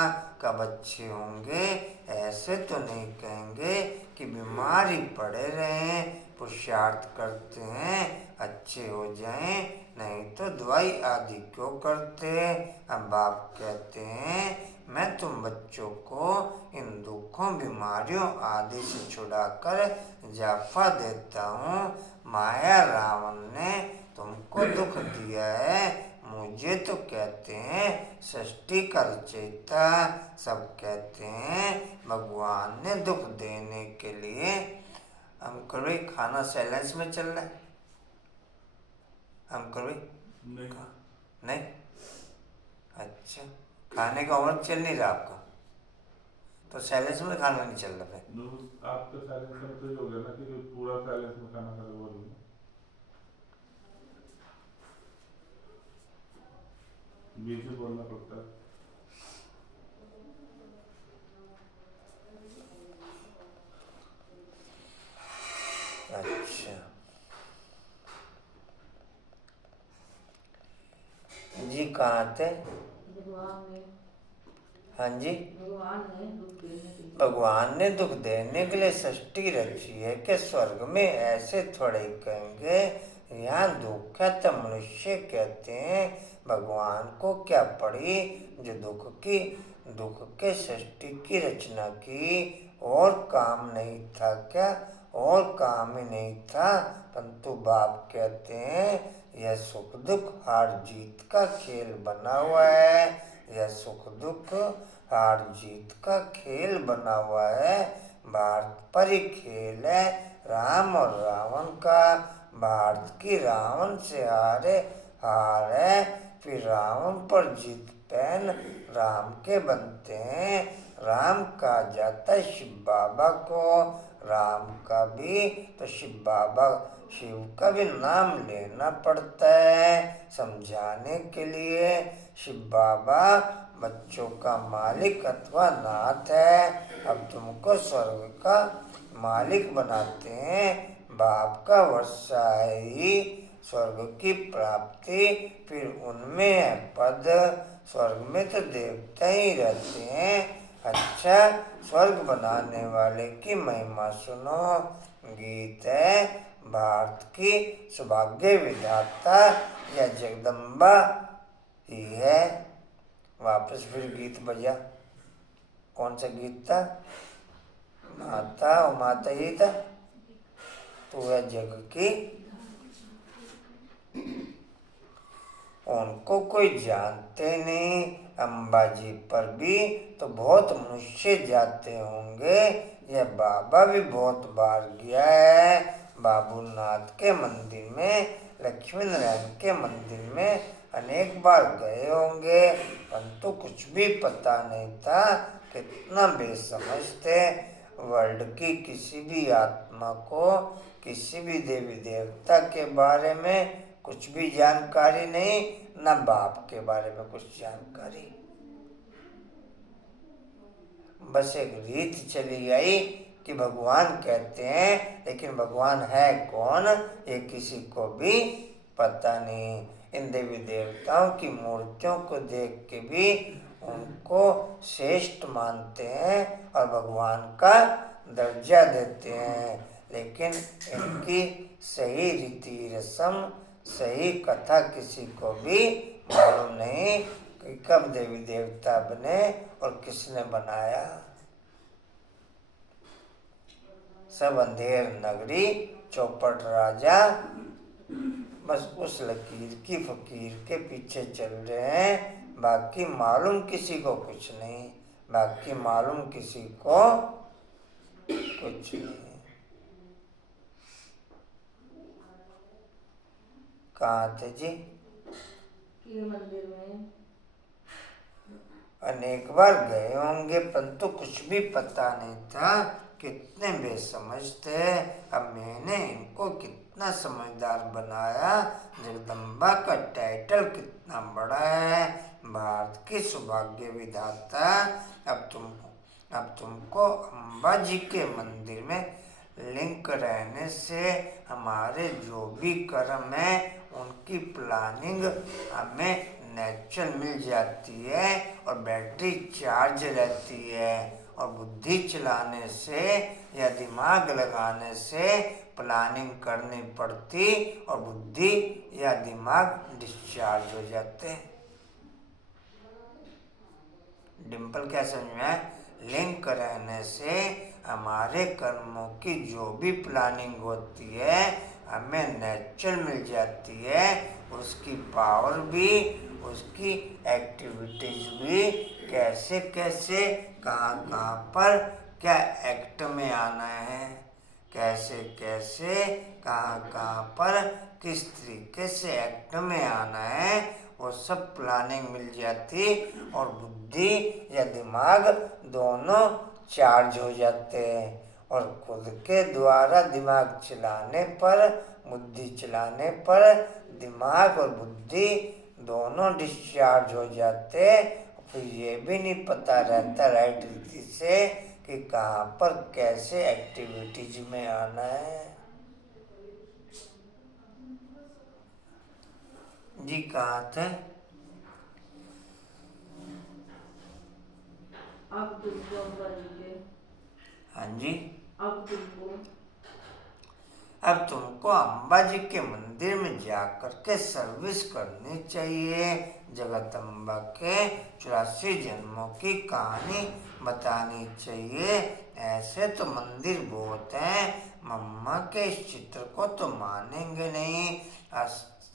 कब अच्छे होंगे। ऐसे तो नहीं कहेंगे कि बीमार ही पड़े रहें, पुरुषार्थ करते हैं अच्छे हो जाएं, नहीं तो दवाई आदि क्यों करते। अब बाप कहते हैं मैं तुम बच्चों को इन दुखों बीमारियों आदि से छुड़ाकर जाफा देता हूँ। माया रावण ने तुमको दुख दिया है, मुझे तो कहते हैं सृष्टि का रचयिता। सब कहते हैं भगवान ने दुख देने के लिए। अंकुर भाई खाना साइलेंस में चल रहा है? अंकुर भाई नहीं नहीं, अच्छा खाने का और चल नहीं रहा आपका, तो साइलेंस में खाना नहीं चल रहा है। आपका साइलेंस में तो ये हो गया ना कि पूरा साइलेंस में खाना खा बोल बीच में बोलना पड़ता है। अच्छा जी कहाँ थे? हाँ जी, भगवान ने दुख देने के लिए सृष्टि रची है कि स्वर्ग में ऐसे थोड़े ही कहेंगे यहाँ दुख है तो मनुष्य कहते हैं भगवान को क्या पड़ी जो दुख के सृष्टि की रचना की। और काम नहीं था क्या? और काम ही नहीं था, परंतु बाप कहते हैं यह सुख दुख हार जीत का खेल बना हुआ है। यह सुख दुख हार जीत का खेल बना हुआ है। भारत पर ही खेल है राम और रावण का। भारत की रावण से हार है, फिर रावण पर जीत पैन राम के बनते हैं। राम कहा जाता है शिव बाबा को, राम का भी तो शिव का भी नाम लेना पड़ता है समझाने के लिए। शिव बाबा बच्चों का मालिक अथवा नाथ है। अब तुमको स्वर्ग का मालिक बनाते हैं। बाप का वर्षा है ही स्वर्ग की प्राप्ति, फिर उनमें है पद। स्वर्ग में तो देवता ही रहते हैं। अच्छा स्वर्ग बनाने वाले की महिमा सुनो। गीत है भारत की सौभाग्य विधाता या जगदम्बा ही है। वापस फिर गीत बजा। कौन सा गीत था? माता और माता ही था। तो है जग की, उनको कोई जानते नहीं। अंबाजी पर भी तो बहुत मनुष्य जाते होंगे। यह बाबा भी बहुत बार गया है। बाबूनाथ के मंदिर में, लक्ष्मी नारायण के मंदिर में अनेक बार गए होंगे, परंतु कुछ भी पता नहीं था। कितना बेसमझ थे। वर्ल्ड की किसी भी आत्मा को, किसी भी देवी देवता के बारे में कुछ भी जानकारी नहीं, न बाप के बारे में कुछ जानकारी। बस एक रीत चली आई कि भगवान कहते हैं, लेकिन भगवान है कौन ये किसी को भी पता नहीं। इन देवी देवताओं की मूर्तियों को देख के भी उनको श्रेष्ठ मानते हैं और भगवान का दर्जा देते हैं, लेकिन इनकी सही रीति रस्म, सही कथा किसी को भी मालूम नहीं कि कब देवी देवता बने और किसने बनाया। सब अंधेर नगरी चौपट राजा बस उस लकीर की फकीर के पीछे चल रहे हैं। बाकी मालूम किसी को कुछ नहीं, बाकी मालूम किसी को कुछ नहीं। कहाँ थे जी? ये मंदिर में अनेक बार गए होंगे, परंतु कुछ भी पता नहीं था। कितने बेसमझ थे। अब मैंने इनको कितना समझदार बनाया। जगदम्बा का टाइटल कितना बड़ा है, भारत की सौभाग्य विधाता। अब तुमको अम्बा जी के मंदिर में लिंक रहने से हमारे जो भी कर्म है उनकी प्लानिंग हमें नेचुरल मिल जाती है और बैटरी चार्ज रहती है। और बुद्धि चलाने से या दिमाग लगाने से प्लानिंग करनी पड़ती और बुद्धि या दिमाग डिस्चार्ज हो जाते। डिम्पल क्या समझ में आया? लिंक रहने से हमारे कर्मों की जो भी प्लानिंग होती है हमें नेचुरल मिल जाती है। उसकी पावर भी, उसकी एक्टिविटीज भी, कैसे कैसे कहाँ पर क्या एक्ट में आना है, कैसे कैसे कहाँ पर किस तरीके से एक्ट में आना है, वो सब प्लानिंग मिल जाती और बुद्धि या दिमाग दोनों चार्ज हो जाते हैं। और खुद के द्वारा दिमाग चलाने पर, बुद्धि चलाने पर दिमाग और बुद्धि दोनों डिस्चार्ज हो जाते। फिर ये भी नहीं पता रहता राइट रीति से कि कहाँ पर कैसे एक्टिविटीज में आना है। जी कहाँ थे? अब तुमको अम्बा जी के, हाँ जी, अब तुमको अम्बा जी के मंदिर में जाकर के सर्विस करनी चाहिए। जगदम्बा के 84 जन्मों की कहानी बतानी चाहिए। ऐसे तो मंदिर बहुत हैं, मम्मा के इस चित्र को तो मानेंगे नहीं।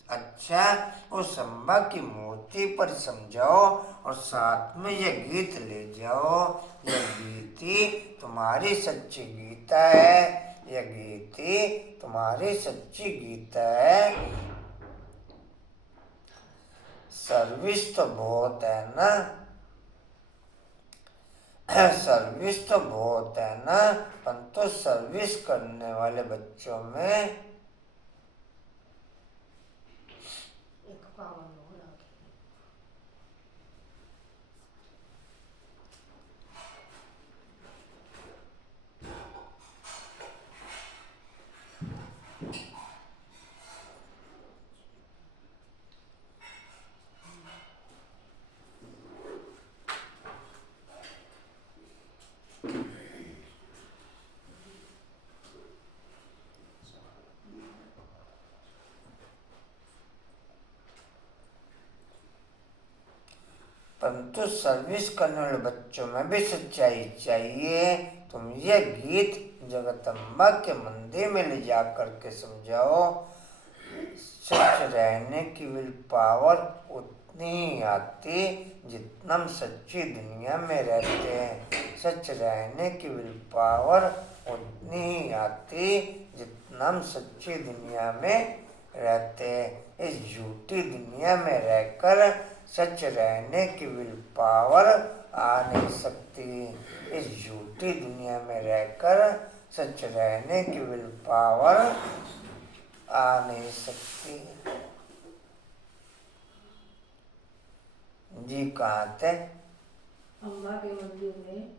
अच्छा, उस अम्बा की मूर्ति पर समझाओ और साथ में ये गीत ले जाओ। यह गीति तुम्हारी सच्ची गीता है, यह गीति तुम्हारी सच्ची गीता है। सर्विस तो बहुत है ना, सर्विस तो बहुत है ना, परंतु सर्विस करने वाले बच्चों में एक पावन हो रहा है। परंतु सर्विस करने वाले बच्चों में भी सच्चाई चाहिए। तुम ये गीत जगदम्बा के मंदिर में ले जा करके समझाओ। सच रहने की विल पावर उतनी ही आती जितना हम सच्ची दुनिया में रहते हैं। सच रहने की विल पावर उतनी ही आती जितना हम सच्ची दुनिया में रहते हैं। इस झूठी दुनिया में रहकर सच रहने की विल पावर आ नहीं सकती। इस झूठी दुनिया में रहकर सच रहने की विल पावर आ नहीं सकती। जी कहाँ थे? अम्बा के मंदिर में।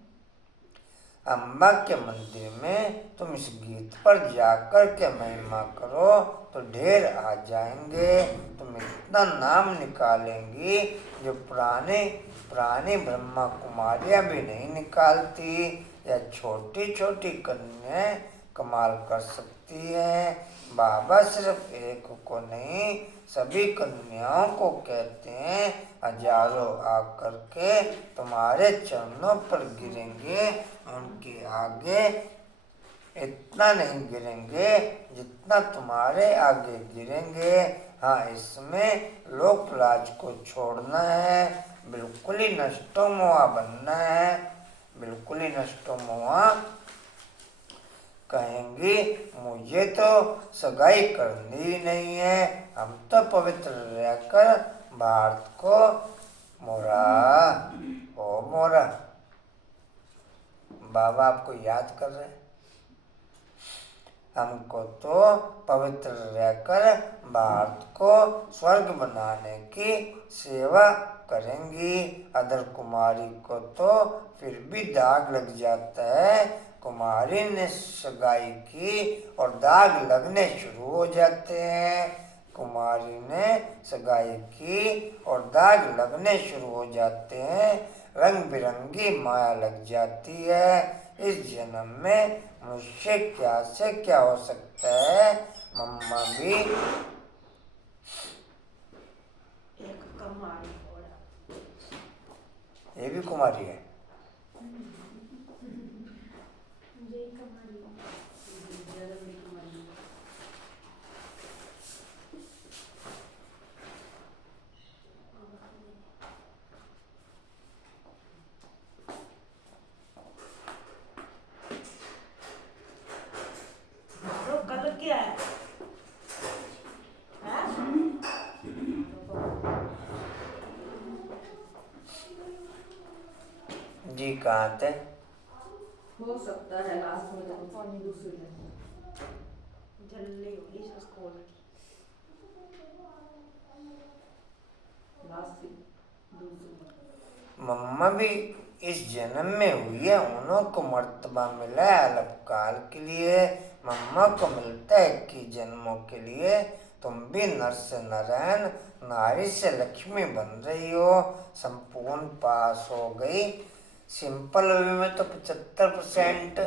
अम्बा के मंदिर में तुम इस गीत पर जाकर के महिमा करो तो ढेर आ जाएंगे। तुम इतना नाम निकालेंगी जो पुरानी ब्रह्मा कुमारियाँ भी नहीं निकालती, या छोटी छोटी कन्याएं कमाल कर सकती हैं। बाबा सिर्फ एक को नहीं सभी कन्याओं को कहते हैं, हजारों आकर के तुम्हारे चरणों पर गिरेंगे। उनके आगे इतना नहीं गिरेंगे जितना तुम्हारे आगे गिरेंगे। हाँ, इसमें लोक लाज को छोड़ना है, बिल्कुल ही नष्टो मोआ बनना है। बिल्कुल ही नष्टो मोआ कहेंगी मुझे तो सगाई करनी ही नहीं है, हम तो पवित्र रहकर भारत को मोरा, ओ मोरा, बाबा आपको याद कर रहे हैं। हमको तो पवित्र रहकर भारत को स्वर्ग बनाने की सेवा करेंगी। अदर कुमारी को तो फिर भी दाग लग जाता है। कुमारी ने सगाई की और दाग लगने शुरू हो जाते हैं। कुमारी ने सगाई की और दाग लगने शुरू हो जाते हैं। रंग बिरंगी माया लग जाती है। इस जन्म में मुझसे क्या से क्या हो सकता है। मम्मा भी एक कमारी घोड़ा। ये भी कुमारी है। यही कमाल है। ज़्यादा बड़ी कमाई है। तो कल क्या है? हाँ? जी कहाँ थे? हो सकता है लास्ट में तो पानी दूसरी है। जल्दी हुई स्कूल की। लास्ट की दूसरी। मम्मा भी इस जन्म में हुई है। उन्हों को मर्तबा मिला है अल्पकाल के लिए। मम्मा को मिलता है कि जन्मों के लिए। तुम भी नर से नारायण, नारी से लक्ष्मी बन रही हो। संपूर्ण पास हो गई। सिंपल वे में तो 75%,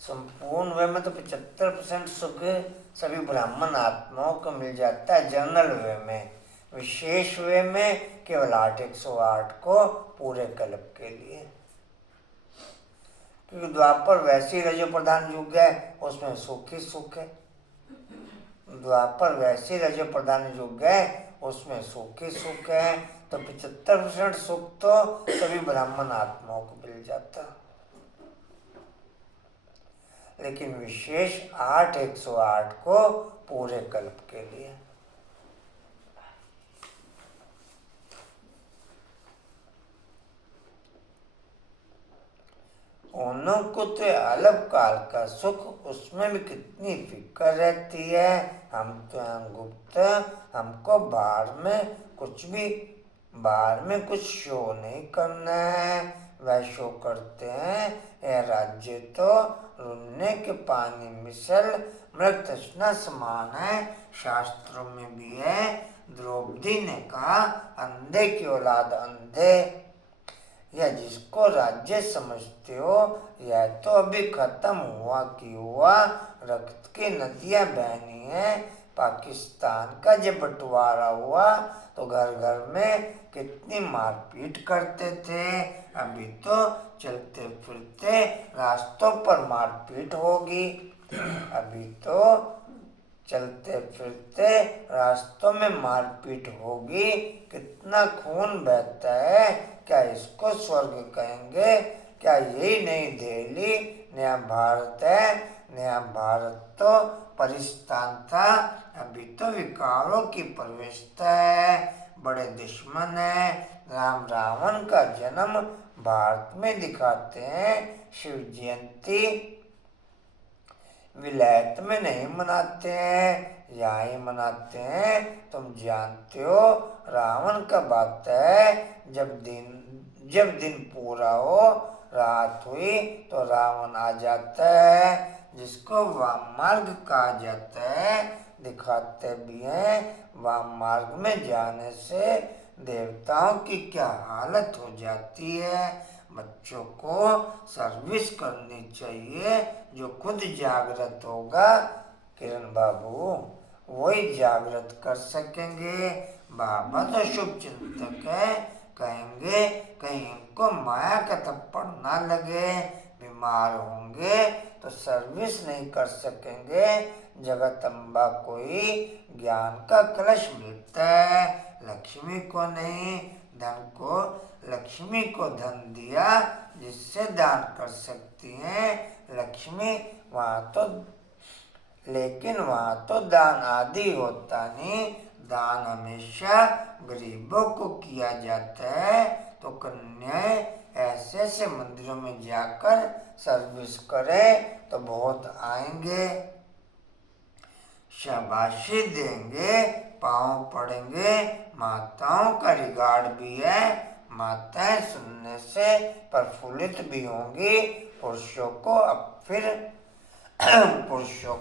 संपूर्ण वे में तो 75% सुख सभी ब्राह्मण आत्माओं को मिल जाता है। जनरल वे में, विशेष वे में केवल 8/108 को पूरे कल्प के लिए। क्योंकि द्वापर वैसे ही रजो प्रधान युग है, उसमें सुख ही सुख है। द्वापर वैसे ही रजो प्रधान युग है, उसमें सुख ही सुख है। तो 75% सुख तो सभी ब्राह्मण आत्माओं को मिल जाता। लेकिन विशेष 8/108 को पूरे कल्प के लिए। उन्हों को तो अल्पकाल का सुख, उसमें भी कितनी फिक्र रहती है। हम तो हैं गुप्त, हमको बाहर में कुछ शो नहीं करना है। वह शो करते हैं। यह राज्य तो रुन्ने के पानी मिसल मृग तृष्णा समान है। शास्त्रों में भी है। द्रौपदी ने कहा, अंधे की औलाद अंधे। यह जिसको राज्य समझते हो, यह तो अभी खत्म हुआ कि हुआ। रक्त की नदियां बहनी हैं। पाकिस्तान का जब बंटवारा हुआ तो घर घर में कितनी मारपीट करते थे। अभी तो चलते फिरते रास्तों पर मारपीट होगी। अभी तो चलते फिरते रास्तों में मारपीट होगी। कितना खून बहता है। क्या इसको स्वर्ग कहेंगे? क्या यही नहीं दिल्ली नया भारत है? नया भारत तो परिस्थान था। अभी तो विकारों की प्रवेशता है। बड़े दुश्मन है। राम रावण का जन्म भारत में दिखाते हैं। शिव जयंती विलायत में नहीं मनाते हैं, यहाँ ही मनाते हैं। तुम जानते हो रावण कब आता है? जब दिन पूरा हो, रात हुई तो रावण आ जाता है, जिसको वाम मार्ग कहा जाता है। दिखाते भी हैं। वाम मार्ग में जाने से देवताओं की क्या हालत हो जाती है। बच्चों को सर्विस करनी चाहिए। जो खुद जागृत होगा, किरण बाबू, वही जागृत कर सकेंगे। बाबा तो शुभ चिंतक है। कहेंगे कहीं इनको माया का थप्पड़ ना लगे। बीमार होंगे तो सर्विस नहीं कर सकेंगे। जगदम्बा को ही ज्ञान का कलश मिलता है, लक्ष्मी को नहीं। धन को, लक्ष्मी को धन दिया जिससे दान कर सकती हैं लक्ष्मी। लेकिन वहाँ तो दान आदि होता नहीं। दान हमेशा गरीबों को किया जाता है। तो कन्याएं ऐसे ऐसे मंदिरों में जाकर सर्विस करें तो बहुत आएंगे, शाबाशी देंगे, पाँव पड़ेंगे। माताओं का रिगार्ड भी है, माताएं सुनने से प्रफुल्लित भी होंगी। पुरुषों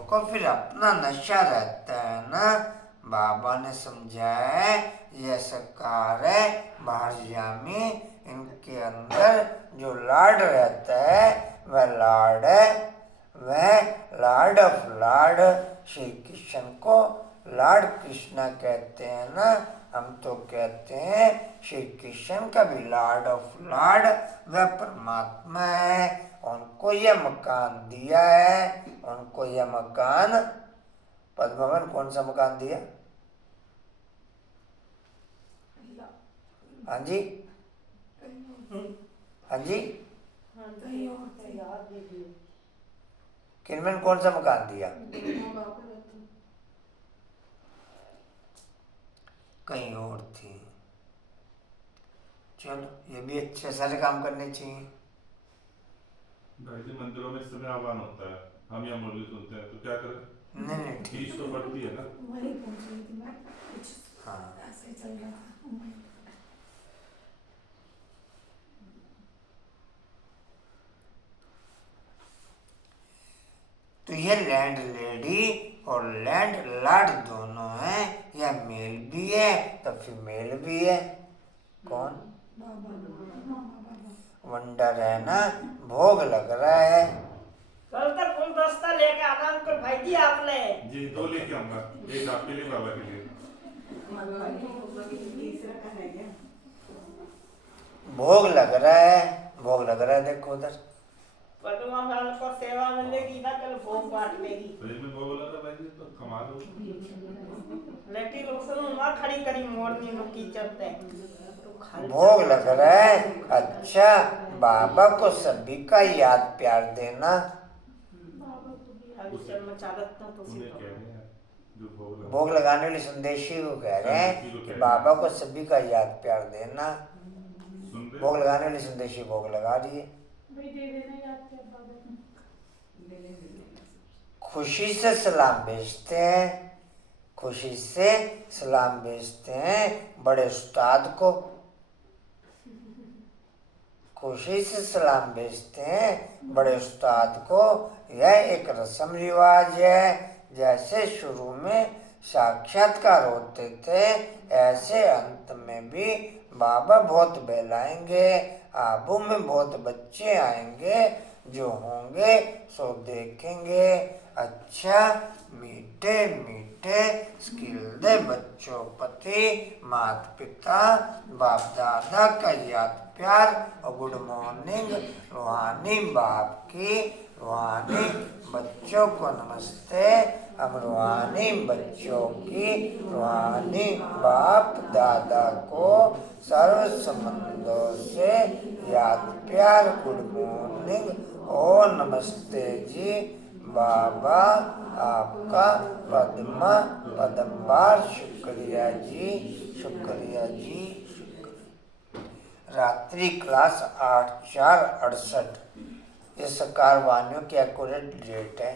को फिर अपना नशा रहता है ना। बाबा ने समझाया है यह सरकार है बाहर जामी, इनके अंदर जो लाड रहता है वह लाड है, वह Lord of Lord. Shri Krishna को लॉर्ड कृष्णा कहते हैं ना, हम तो कहते हैं श्री कृष्ण का भी लॉर्ड ऑफ लॉर्ड वह परमात्मा है। उनको यह मकान दिया है, उनको यह मकान, पद्मवन कौन सा मकान दिया? हाँ जी, हाँ जी, किनमें कौन सा मकान दिया? कहीं और थी। चलो ये भी अच्छे सारे काम करने चाहिए। भाई जी मंदिरों में इस समय आह्वान होता है, हम यहाँ मुरली सुनते हैं, तो क्या करें? नहीं फीस तो पड़ती है ना। वही पूछ रही थी मैं, कुछ हाँ, ऐसे ही चल रहा था। तो ये लैंड लेडी और लैंड लॉर्ड दोनों हैं, या मेल भी है तो फीमेल भी है। कौन? वंडर है ना, भोग लग रहा है। कल तक गुलदस्ता लेके आना अंकल भाई जी आपने। जी 2 लेके आऊंगा, एक आपके लिए, बाबा के लिए। भोग लग रहा है, भोग लग रहा है, देखो उधर। पद्मा लाल को सेवा मिलेगी ना, कल भोग बांट लेगी। सही में वो बोला था भाई जी, तो कमाल हो। लेटी लोग सुनो ना, खड़ी करी मोरनी नुकी चलते। भोग लग रहा है। अच्छा, बाबा को सभी का याद प्यार देना। उन्हें कह रहे हैं जो भोग लगा। भोग लगाने वाली संदेशी को कह रहे हैं कि बाबा को सभी का याद प्यार देना। सुन रहे? भोग लगाने वाली संदेशी भोग लगा रही है। भाई दे देना याद कर बाबा को। खुशी से सलाम भेजते हैं, खुशी से सलाम भेजते हैं बड़े उस्ताद को। खुशी से सलाम भेजते हैं बड़े उस्ताद को। यह एक रस्म रिवाज है। जैसे शुरू में साक्षात्कार होते थे, ऐसे अंत में भी बाबा बहुत बहलाएंगे। आबू में बहुत बच्चे आएंगे, जो होंगे सो देखेंगे। अच्छा, मीठे मीठे स्किल्दे बच्चों प्रति माता पिता बाप दादा का याद प्यार और गुड मॉर्निंग। रूहानी बाप की रूहानी बच्चों को नमस्ते। हम रूहानी बच्चों की रूहानी बाप दादा को सर्व संबंधों से याद प्यार, गुड मॉर्निंग और नमस्ते जी। बाबा आपका पद्मबार शुक्रिया जी, शुक्रिया जी, शुक्रिया। रात्रि क्लास 8/4/68। ये सरकार वानियों की एक्यूरेट डेट है।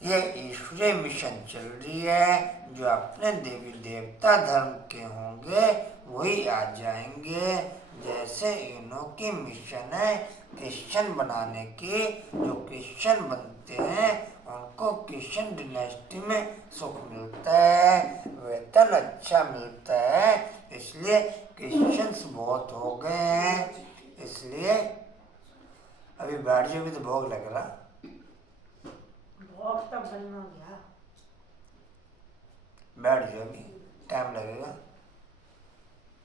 यह ईश्वरीय मिशन चल रही है। जो अपने देवी देवता धर्म के होंगे वही आ जाएंगे। जैसे इनों की मिशन है क्रिश्चियन बनाने की। जो क्रिश्चियन बनते हैं उनको क्रिश्चियन डिनेस्टी में सुख मिलता है, वेतन अच्छा मिलता है, इसलिए क्रिश्चियंस बहुत हो गए हैं। इसलिए अभी बैठ जाओ, भी तो भोग लग रहा। भोग तब बनना गया, बैठ जाओ, अभी टाइम लगेगा।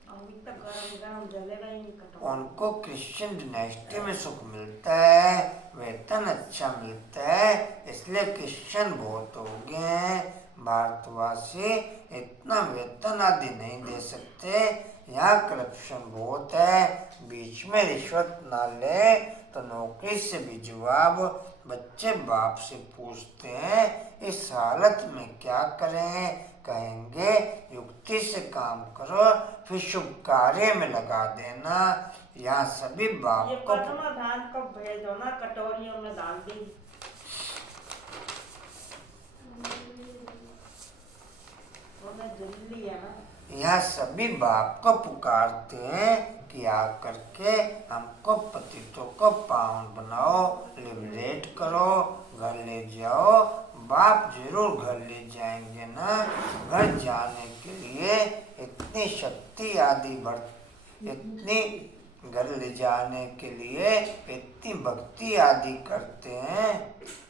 अभी तक गरम गरम जलेगा ही नहीं कटो। उनको क्रिश्चियन डिनेस्टी में सुख मिलता है, वेतन अच्छा मिलता है, इसलिए क्रिश्चियन बहुत हो गए हैं। भारतवासी इतना वेतन आदि नहीं दे सकते। यहाँ करप्शन बहुत है। बीच में रिश्वत ना ले तो नौकरी से भी जवाब। बच्चे बाप से पूछते हैं इस हालत में क्या करें। कहेंगे युक्ति से काम करो, फिर शुभ कार्य में लगा देना। यहाँ सभी बाप ये को कटना धान को भेज दो ना, कटोरियों में डाल दी। वो मैं जल्दी है ना। यह सभी बाप को पुकारते हैं कि आकर के हमको पतितों को पावन बनाओ, लिबरेट करो, घर ले जाओ। बाप जरूर घर ले जाएंगे ना। घर जाने के लिए इतनी शक्ति आदि इतनी घर ले जाने के लिए इतनी भक्ति आदि करते हैं।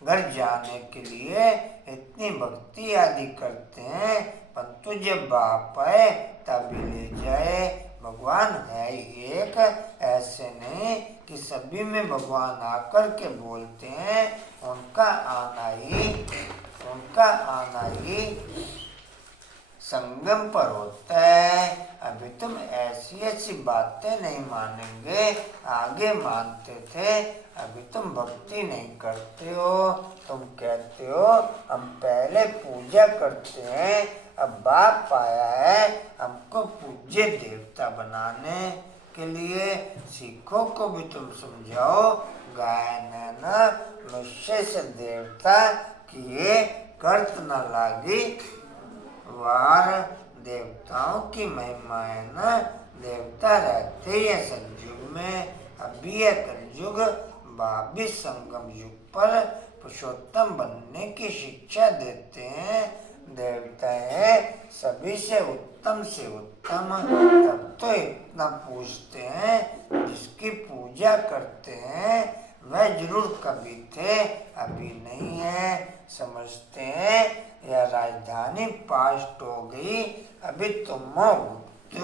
घर जाने के लिए इतनी भक्ति आदि करते हैं, परंतु जब बाप आए तभी ले जाए। भगवान है ही एक, ऐसे नहीं कि सभी में भगवान आकर के बोलते हैं। उनका आना ही संगम पर होता है। अभी तुम ऐसी ऐसी बातें नहीं मानेंगे, आगे मानते थे। अभी तुम भक्ति नहीं करते हो। तुम कहते हो हम पहले पूजा करते हैं, अब बाप आया है हमको पूज्य देवता बनाने के लिए। सिखों को भी तुम समझाओ, गाय नैना मनुष्य से देवता किए कर्त न लागी वार। देवताओं की महिमा है ना, देवता रहते हैं सतयुग में। अभी है कलयुग, बाप भी संगम युग पर पुरुषोत्तम बनने की शिक्षा देते हैं। देवता है सभी से उत्तम, तब तो इतना पूछते हैं। जिसकी पूजा करते हैं वह जरूर कभी थे, अभी नहीं है। समझते हैं यह राजधानी पास्ट हो गई, अभी तुम हो गुप्त।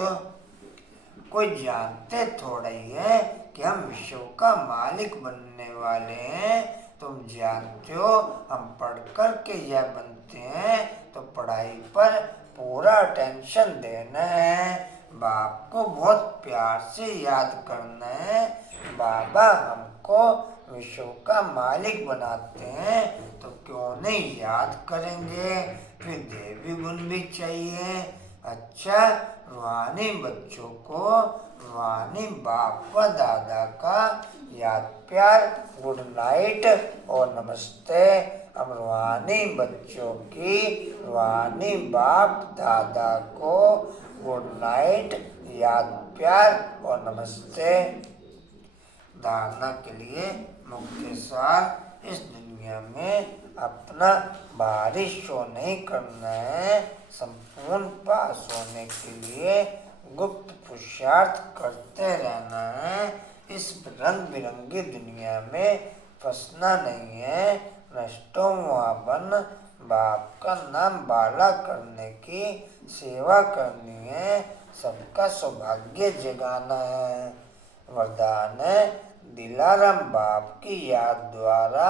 कोई जानते थोड़ा ही है कि हम विश्व का मालिक बनने वाले हैं। तुम जानते हो हम पढ़ कर के यह बनते हैं, तो पढ़ाई पर पूरा अटेंशन देना है। बाप को बहुत प्यार से याद करना है। बाबा हमको विश्व का मालिक बनाते हैं, तो क्यों नहीं याद करेंगे। फिर देवी गुण भी चाहिए। अच्छा, रूहानी बच्चों को रूहानी बाप व दादा का याद प्यार, गुड नाइट और नमस्ते। हम रूहानी बच्चों की रूहानी बाप दादा को गुड नाइट, याद प्यार और नमस्ते। धारणा के लिए मुख्य सार, इस दुनिया में अपना बाहरी शो नहीं करना है। संपूर्ण पास होने के लिए गुप्त पुरुषार्थ करते रहना है। इस रंग बिरंगी दुनिया में फंसना नहीं है। नष्टों बन बाप का नाम बाला करने की सेवा करनी है। सबका सौभाग्य जगाना है। वरदान है दिलाराम बाप की याद द्वारा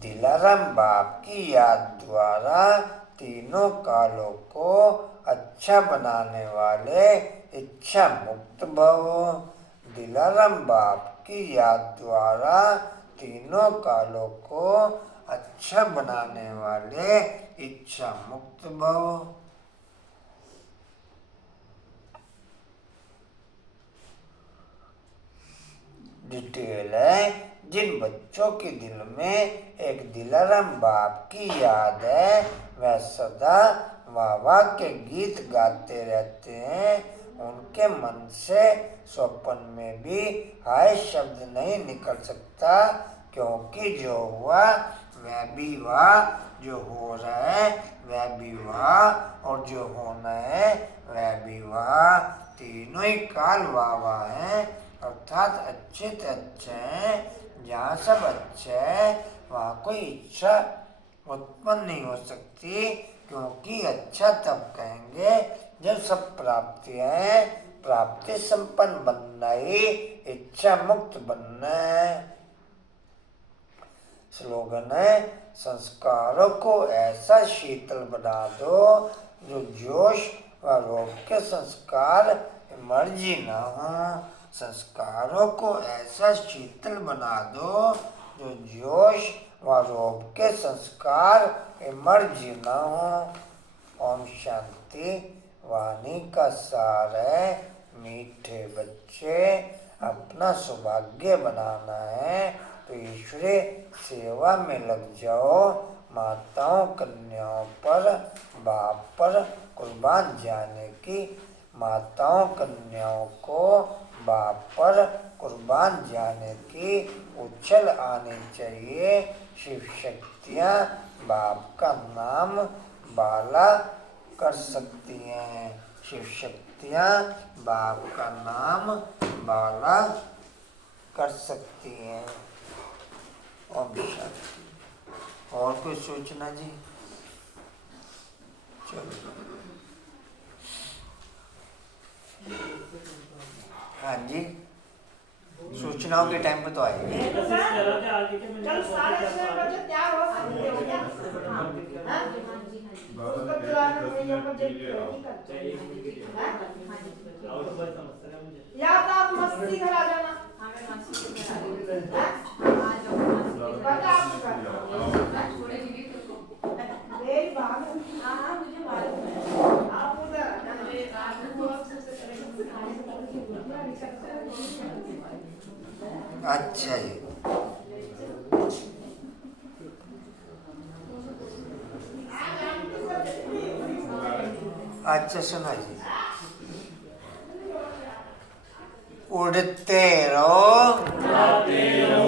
दिलाराम बाप की याद द्वारा तीनों कालों को अच्छा बनाने वाले इच्छा मुक्त भव। दिलाराम बाप की याद द्वारा तीनों कालों को अच्छा बनाने वाले इच्छा मुक्त भव। डिटेल है, जिन बच्चों के दिल में एक दिलाराम बाप की याद है, वह सदा वाह के गीत गाते रहते हैं। उनके मन से स्वप्न में भी हाय शब्द नहीं निकल सकता, क्योंकि जो हुआ वह भी वाह, जो हो रहा है वह भी वाह, और जो होना है वह भी वाह। तीनों ही काल वाह हैं, अर्थात अच्छे से अच्छे हैं। जहाँ सब अच्छा है वहाँ कोई इच्छा उत्पन्न नहीं हो सकती, क्योंकि अच्छा तब कहेंगे जब सब प्राप्तियाँ हैं। प्राप्ति संपन्न बनना ही इच्छा मुक्त बनना है। स्लोगन है, संस्कारों को ऐसा शीतल बना दो जो जोश व रोग के संस्कार मर्जी न हो। संस्कारों को ऐसा शीतल बना दो जो जोश व रोग के संस्कार मर्जी न हो। ओम शांति। वाणी का सार है, मीठे बच्चे अपना सौभाग्य बनाना है तो ईश्वरीय सेवा में लग जाओ। माताओं कन्याओं पर बाप पर कुर्बान जाने की, माताओं कन्याओं को बाप पर कुर्बान जाने की उछल आनी चाहिए। शिव शक्तियाँ बाप का नाम बाला कर सकती हैं। शिव शक्तियाँ बाप का नाम बाला कर सकती हैं। ओम शांति। और कोई सूचना जी? चलो, हाँ जी, सूचनाओं के टाइम पे तो आएंगे। कल 6:30 बजे तैयार हो सकते हो क्या? हाँ? उसको चलाने में ये मुझे नहीं करते हैं। या तो आप मस्ती घर आ जाना। पता आपका मेरी बात। हाँ मुझे मालूम है। आप उधर अच्छा जी। अच्छा सुना जी। उड़ते रहो